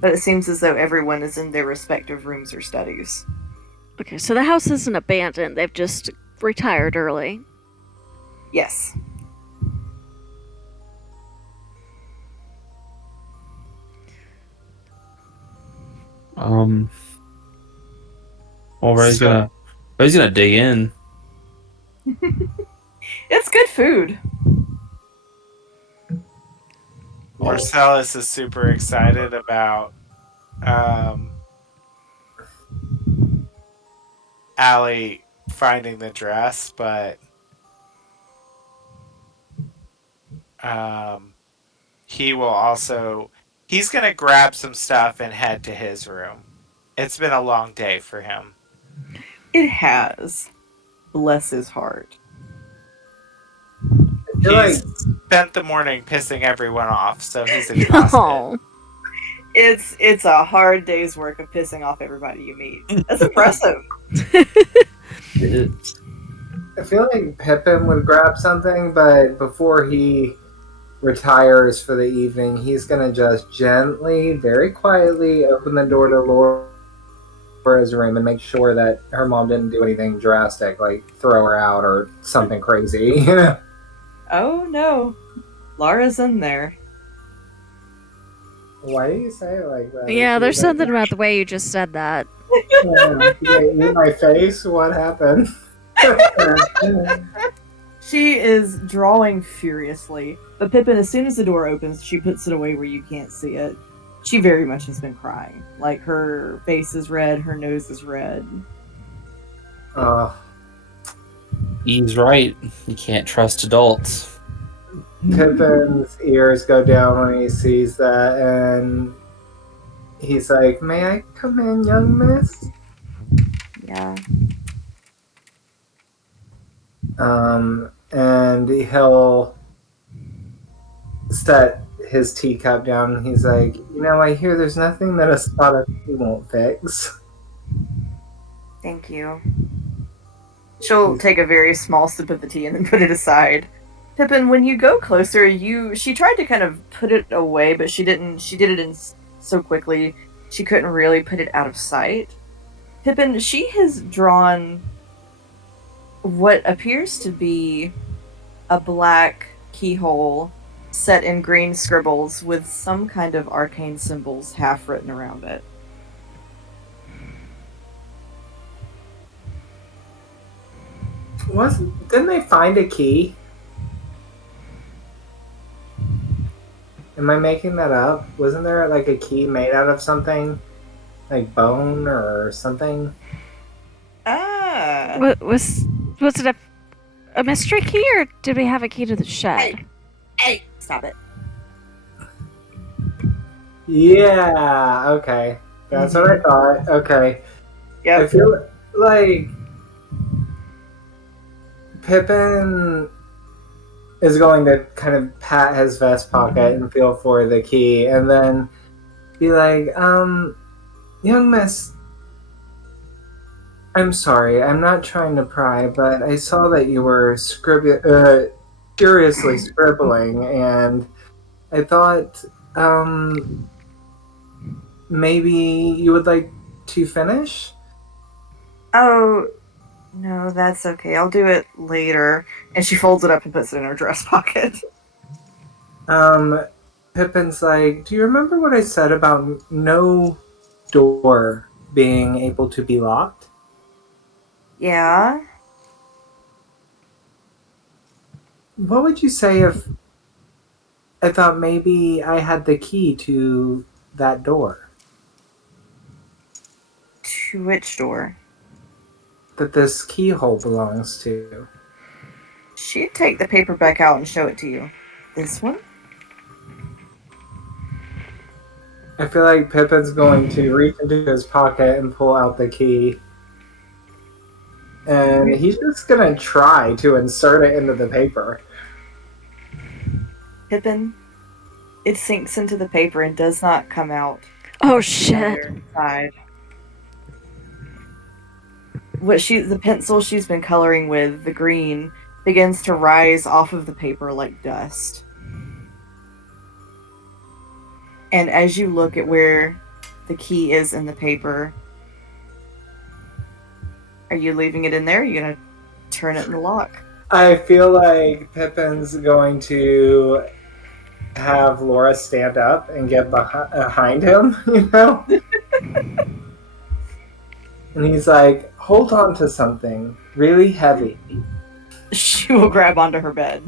But it seems as though everyone is in their respective rooms or studies. Okay, so the house isn't abandoned, they've just retired early. Yes. Well, Ray's gonna dig in. It's good food. Marcellus is super excited about Allie finding the dress, but he will also he's gonna grab some stuff and head to his room. It's been a long day for him. It has. Bless his heart. I feel like He's spent the morning pissing everyone off, so he's exhausted. Oh, It's a hard day's work of pissing off everybody you meet. That's impressive. I feel like Pippin would grab something, but before he retires for the evening, he's gonna just gently, very quietly open the door to Laura's room and make sure that her mom didn't do anything drastic, like throw her out or something crazy. Oh no. Laura's in there. Why do you say it like that? yeah, Is there's she like, something about the way you just said that. in my face? What happened? She is drawing furiously, but Pippin, as soon as the door opens, she puts it away where you can't see it. She very much has been crying. Like, her face is red, her nose is red. He's right. You can't trust adults. Pippin's ears go down when he sees that, and he's like, "May I come in, young miss?" Yeah. And he'll set his teacup down, and he's like, I hear there's nothing that a spot of tea won't fix. Thank you. She'll take a very small sip of the tea and then put it aside. Pippin, when you go closer, she tried to kind of put it away, but she didn't. She did it in so quickly, she couldn't really put it out of sight. Pippin, she has drawn what appears to be a black keyhole set in green scribbles with some kind of arcane symbols half written around it. Didn't they find a key? Am I making that up? Wasn't there like a key made out of something? Like bone or something? Ah. Was it a mystery key, or did we have a key to the shed? Hey, stop it. Yeah, okay. That's what I thought. Okay. Yep. I feel like Pippin is going to kind of pat his vest pocket and feel for the key, and then be like, young miss, I'm sorry, I'm not trying to pry, but I saw that you were furiously scribbling, and I thought, maybe you would like to finish? Oh, no, that's okay. I'll do it later. And she folds it up and puts it in her dress pocket. Pippin's like, do you remember what I said about no door being able to be locked? Yeah? What would you say if I thought maybe I had the key to that door? To which door? That this keyhole belongs to. She'd take the paper back out and show it to you. This one? I feel like Pippin's going to reach into his pocket and pull out the key. And he's just gonna try to insert it into the paper. Pippin, it sinks into the paper and does not come out. Oh shit! Side. The pencil she's been coloring with, the green, begins to rise off of the paper like dust. And as you look at where the key is in the paper, are you leaving it in there? Or are you gonna turn it in the lock? I feel like Pippin's going to have Laura stand up and get behind him, And he's like, hold on to something really heavy. She will grab onto her bed.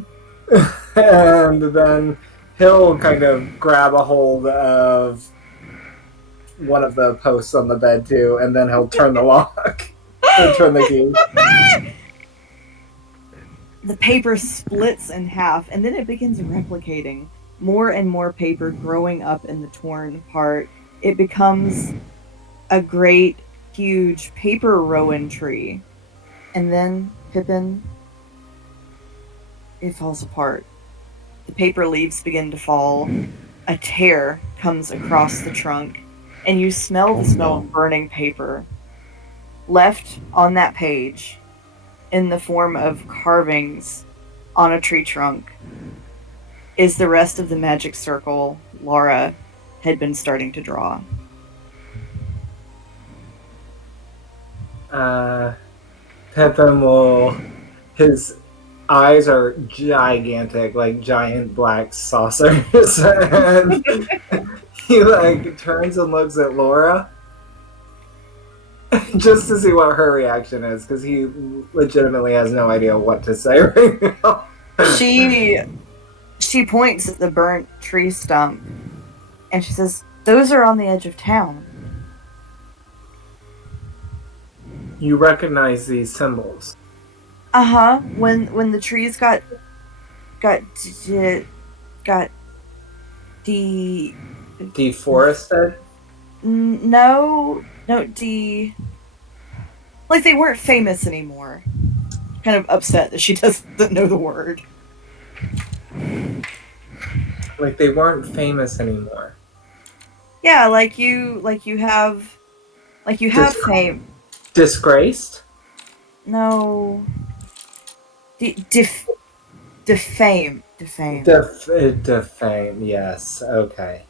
And then he'll kind of grab a hold of one of the posts on the bed too, and then he'll turn the lock. He'll turn the key. the paper splits in half, and then it begins replicating. More and more paper growing up in the torn part. It becomes a great, huge paper rowan tree. And then, Pippin, it falls apart. The paper leaves begin to fall. A tear comes across the trunk, and you smell the smell of burning paper. Left on that page, in the form of carvings on a tree trunk, is the rest of the magic circle Laura had been starting to draw. Pippin will. His eyes are gigantic, like giant black saucers, and he like turns and looks at Laura just to see what her reaction is, because he legitimately has no idea what to say right now. She points at the burnt tree stump, and she says, "Those are on the edge of town." You recognize these symbols. Uh-huh. When the trees got Deforested? no, like they weren't famous anymore. Kind of upset that she doesn't know the word. Like they weren't famous anymore. Yeah, like you have fame. Disgraced? No. Defame. Defame, yes, okay.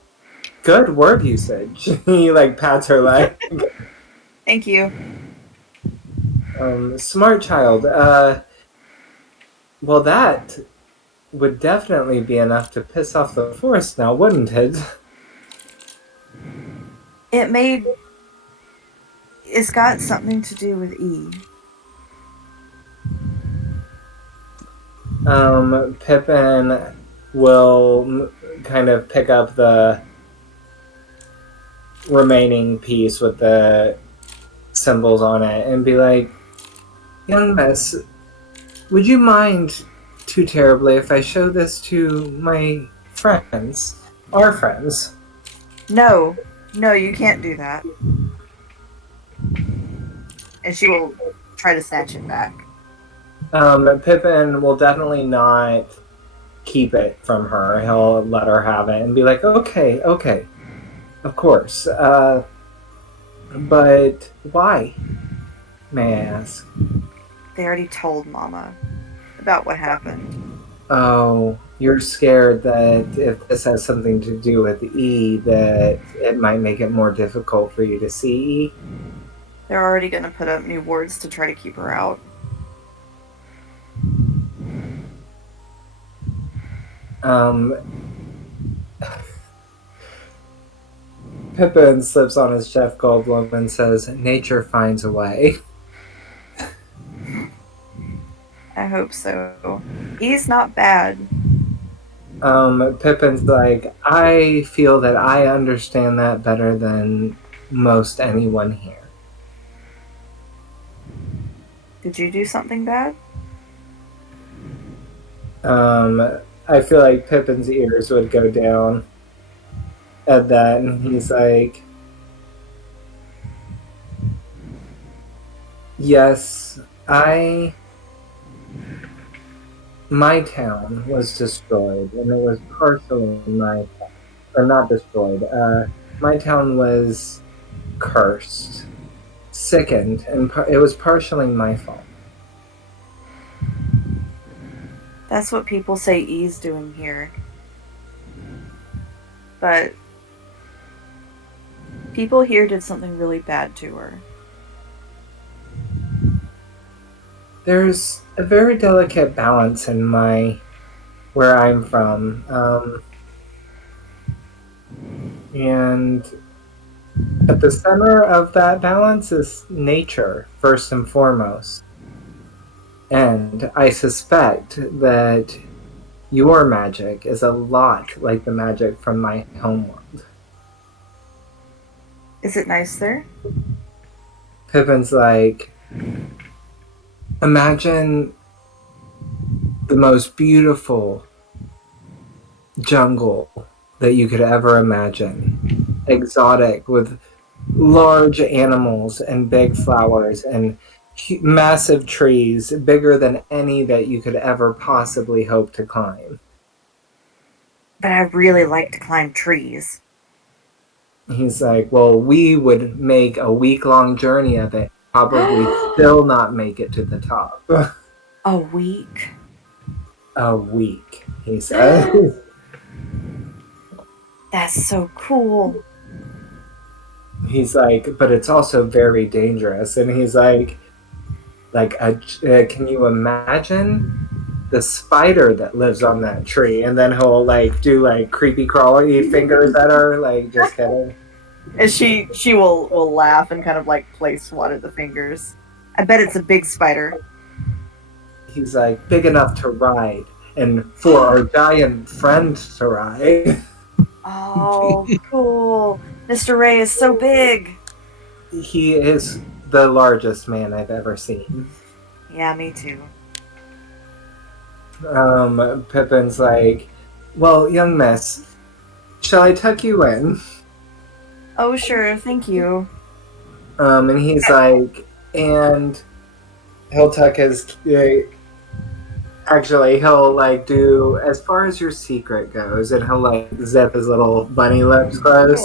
Good word usage. He like pats her leg. Thank you. Smart child. Well, that would definitely be enough to piss off the forest now, wouldn't it? It's got something to do with E. Pippin will kind of pick up the remaining piece with the symbols on it and be like, "Young miss, would you mind too terribly if I show this to my friends? Our friends?" No, you can't do that. And she will try to snatch it back. Pippin will definitely not keep it from her. He'll let her have it and be like, okay, of course. But why, may I ask? They already told Mama about what happened. Oh, you're scared that if this has something to do with E, that it might make it more difficult for you to see E? They're already going to put up new wards to try to keep her out. Pippin slips on his Jeff Goldblum and says, "Nature finds a way." I hope so. He's not bad. Pippin's like, "I feel that I understand that better than most anyone here." Did you do something bad? I feel like Pippin's ears would go down at that, and he's like, "Yes, my town was destroyed, and it was partially my fault. Or not destroyed. My town was cursed, sickened, and it was partially my fault." That's what people say E's doing here. But people here did something really bad to her. There's a very delicate balance in where I'm from. And at the center of that balance is nature, first and foremost. And I suspect that your magic is a lot like the magic from my homeworld. Is it nice there? Pippin's like, imagine the most beautiful jungle that you could ever imagine. Exotic, with large animals and big flowers and massive trees, bigger than any that you could ever possibly hope to climb. But I really like to climb trees. He's like, well, we would make a week-long journey of it, probably still not make it to the top. A week? A week, he says. That's so cool. He's like, but it's also very dangerous. And he's like, can you imagine the spider that lives on that tree? And then he'll like do like creepy crawly fingers at her, like just kidding. And she will laugh and kind of like place one of the fingers. I bet it's a big spider. He's like, big enough to ride, and for our giant friend to ride. Oh, cool. Mr. Ray is so big. He is the largest man I've ever seen. Yeah, me too. Pippin's like, well, young miss, shall I tuck you in? Oh, sure, thank you. And he's like, and he'll tuck his... Actually, he'll like do as far as your secret goes, and he'll like zip his little bunny lips close,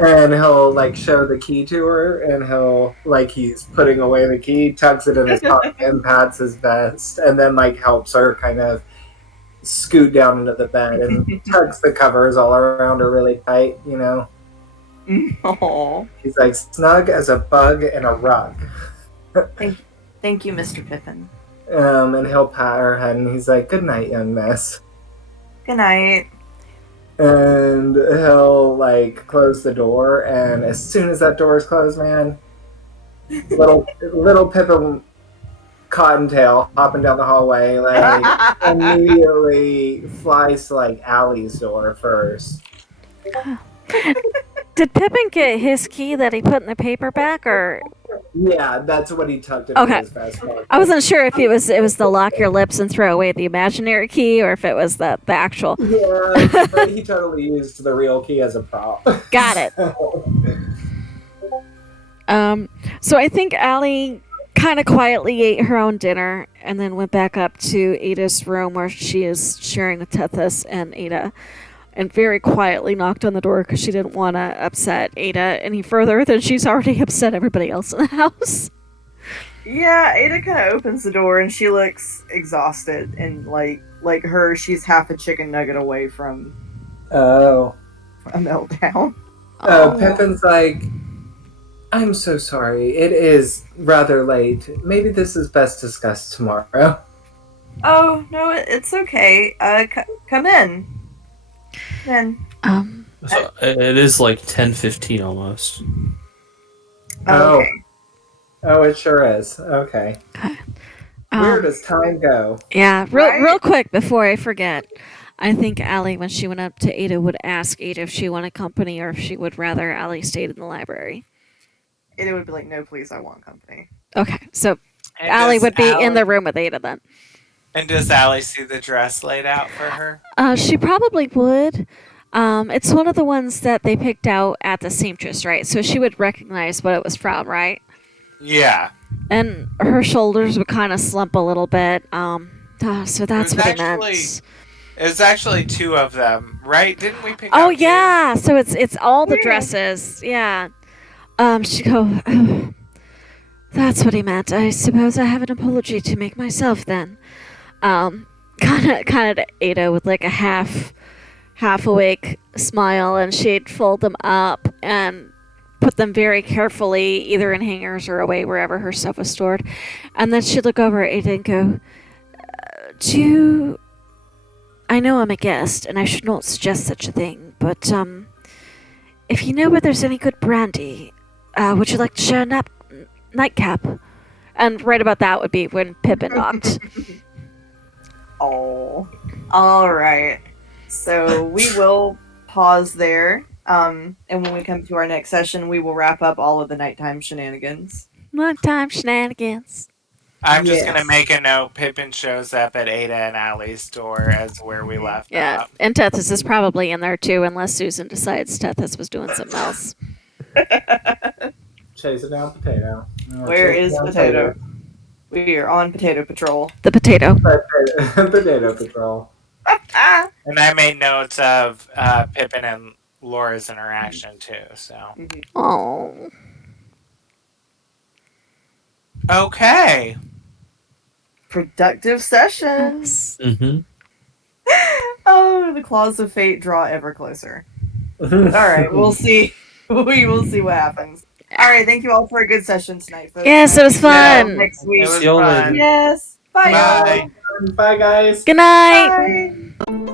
and he'll like show the key to her, and he'll like he's putting away the key, tucks it in his pocket, and pats his vest, and then like helps her kind of scoot down into the bed and tucks the covers all around her really tight, you know. Aww. He's like snug as a bug in a rug. Thank you, Mr. Pippin. And he'll pat her head, and he's like, good night, young miss. Good night. And he'll like close the door, and as soon as that door is closed, man, little Pippin Cottontail hopping down the hallway, like immediately flies to like Allie's door first. Did Pippin get his key that he put in the paperback, or? Yeah, that's what he tucked into his vest pocket. I wasn't sure if it was the lock your lips and throw away the imaginary key, or if it was the actual. Yeah, but he totally used the real key as a prop. Got it. So I think Allie kind of quietly ate her own dinner and then went back up to Ada's room where she is sharing with Tethys and Ada, and very quietly knocked on the door because she didn't want to upset Ada any further than she's already upset everybody else in the house. Yeah, Ada kind of opens the door and she looks exhausted, and like her, she's half a chicken nugget away from a meltdown. Pippin's like, I'm so sorry. It is rather late. Maybe this is best discussed tomorrow. Oh, no, it's okay. Come in. Then. So it is like 10:15 almost. Okay. Oh, it sure is. Okay. Where does time go? Yeah, real quick before I forget. I think Allie, when she went up to Ada, would ask Ada if she wanted company or if she would rather Allie stayed in the library. Ada would be like, no, please, I want company. Okay, so And Allie does would be Allie- in the room with Ada then. And does Allie see the dress laid out for her? She probably would. It's one of the ones that they picked out at the seamstress, right? So she would recognize what it was from, right? Yeah. And her shoulders would kind of slump a little bit. So that's what he meant. It's actually two of them, right? Didn't we pick Oh out two? yeah, so it's all the dresses. Yeah. She go. Oh, that's what he meant. I suppose I have an apology to make myself then. Kind of Ada with like a half awake smile, and she'd fold them up and put them very carefully either in hangers or away wherever her stuff was stored, and then she'd look over at Ada and go, I know I'm a guest and I should not suggest such a thing, but if you know where there's any good brandy, would you like to share a nightcap? And right about that would be when Pippin knocked. Oh, all right. So we will pause there, and when we come to our next session, we will wrap up all of the nighttime shenanigans. Nighttime shenanigans. I'm just Yes. gonna make a note. Pippin shows up at Ada and Allie's door as where we left Yeah, off. and Tethys is probably in there too, unless Susan decides Tethys was doing something else. Chasing down potato. Where Chasing is down Potato? We are on Potato Patrol. The potato. Potato Patrol. Ah! And I made notes of Pippin and Laura's interaction too. So Oh. okay. Productive session. Yes. Mm-hmm. Oh, the claws of fate draw ever closer. All right, we'll see. We will see what happens. All right, thank you all for a good session tonight, folks. Yes, it was Yeah, fun. next week. It was See y'all fun. later. Yes. Bye, Bye. y'all. Bye, guys. Good night. Bye.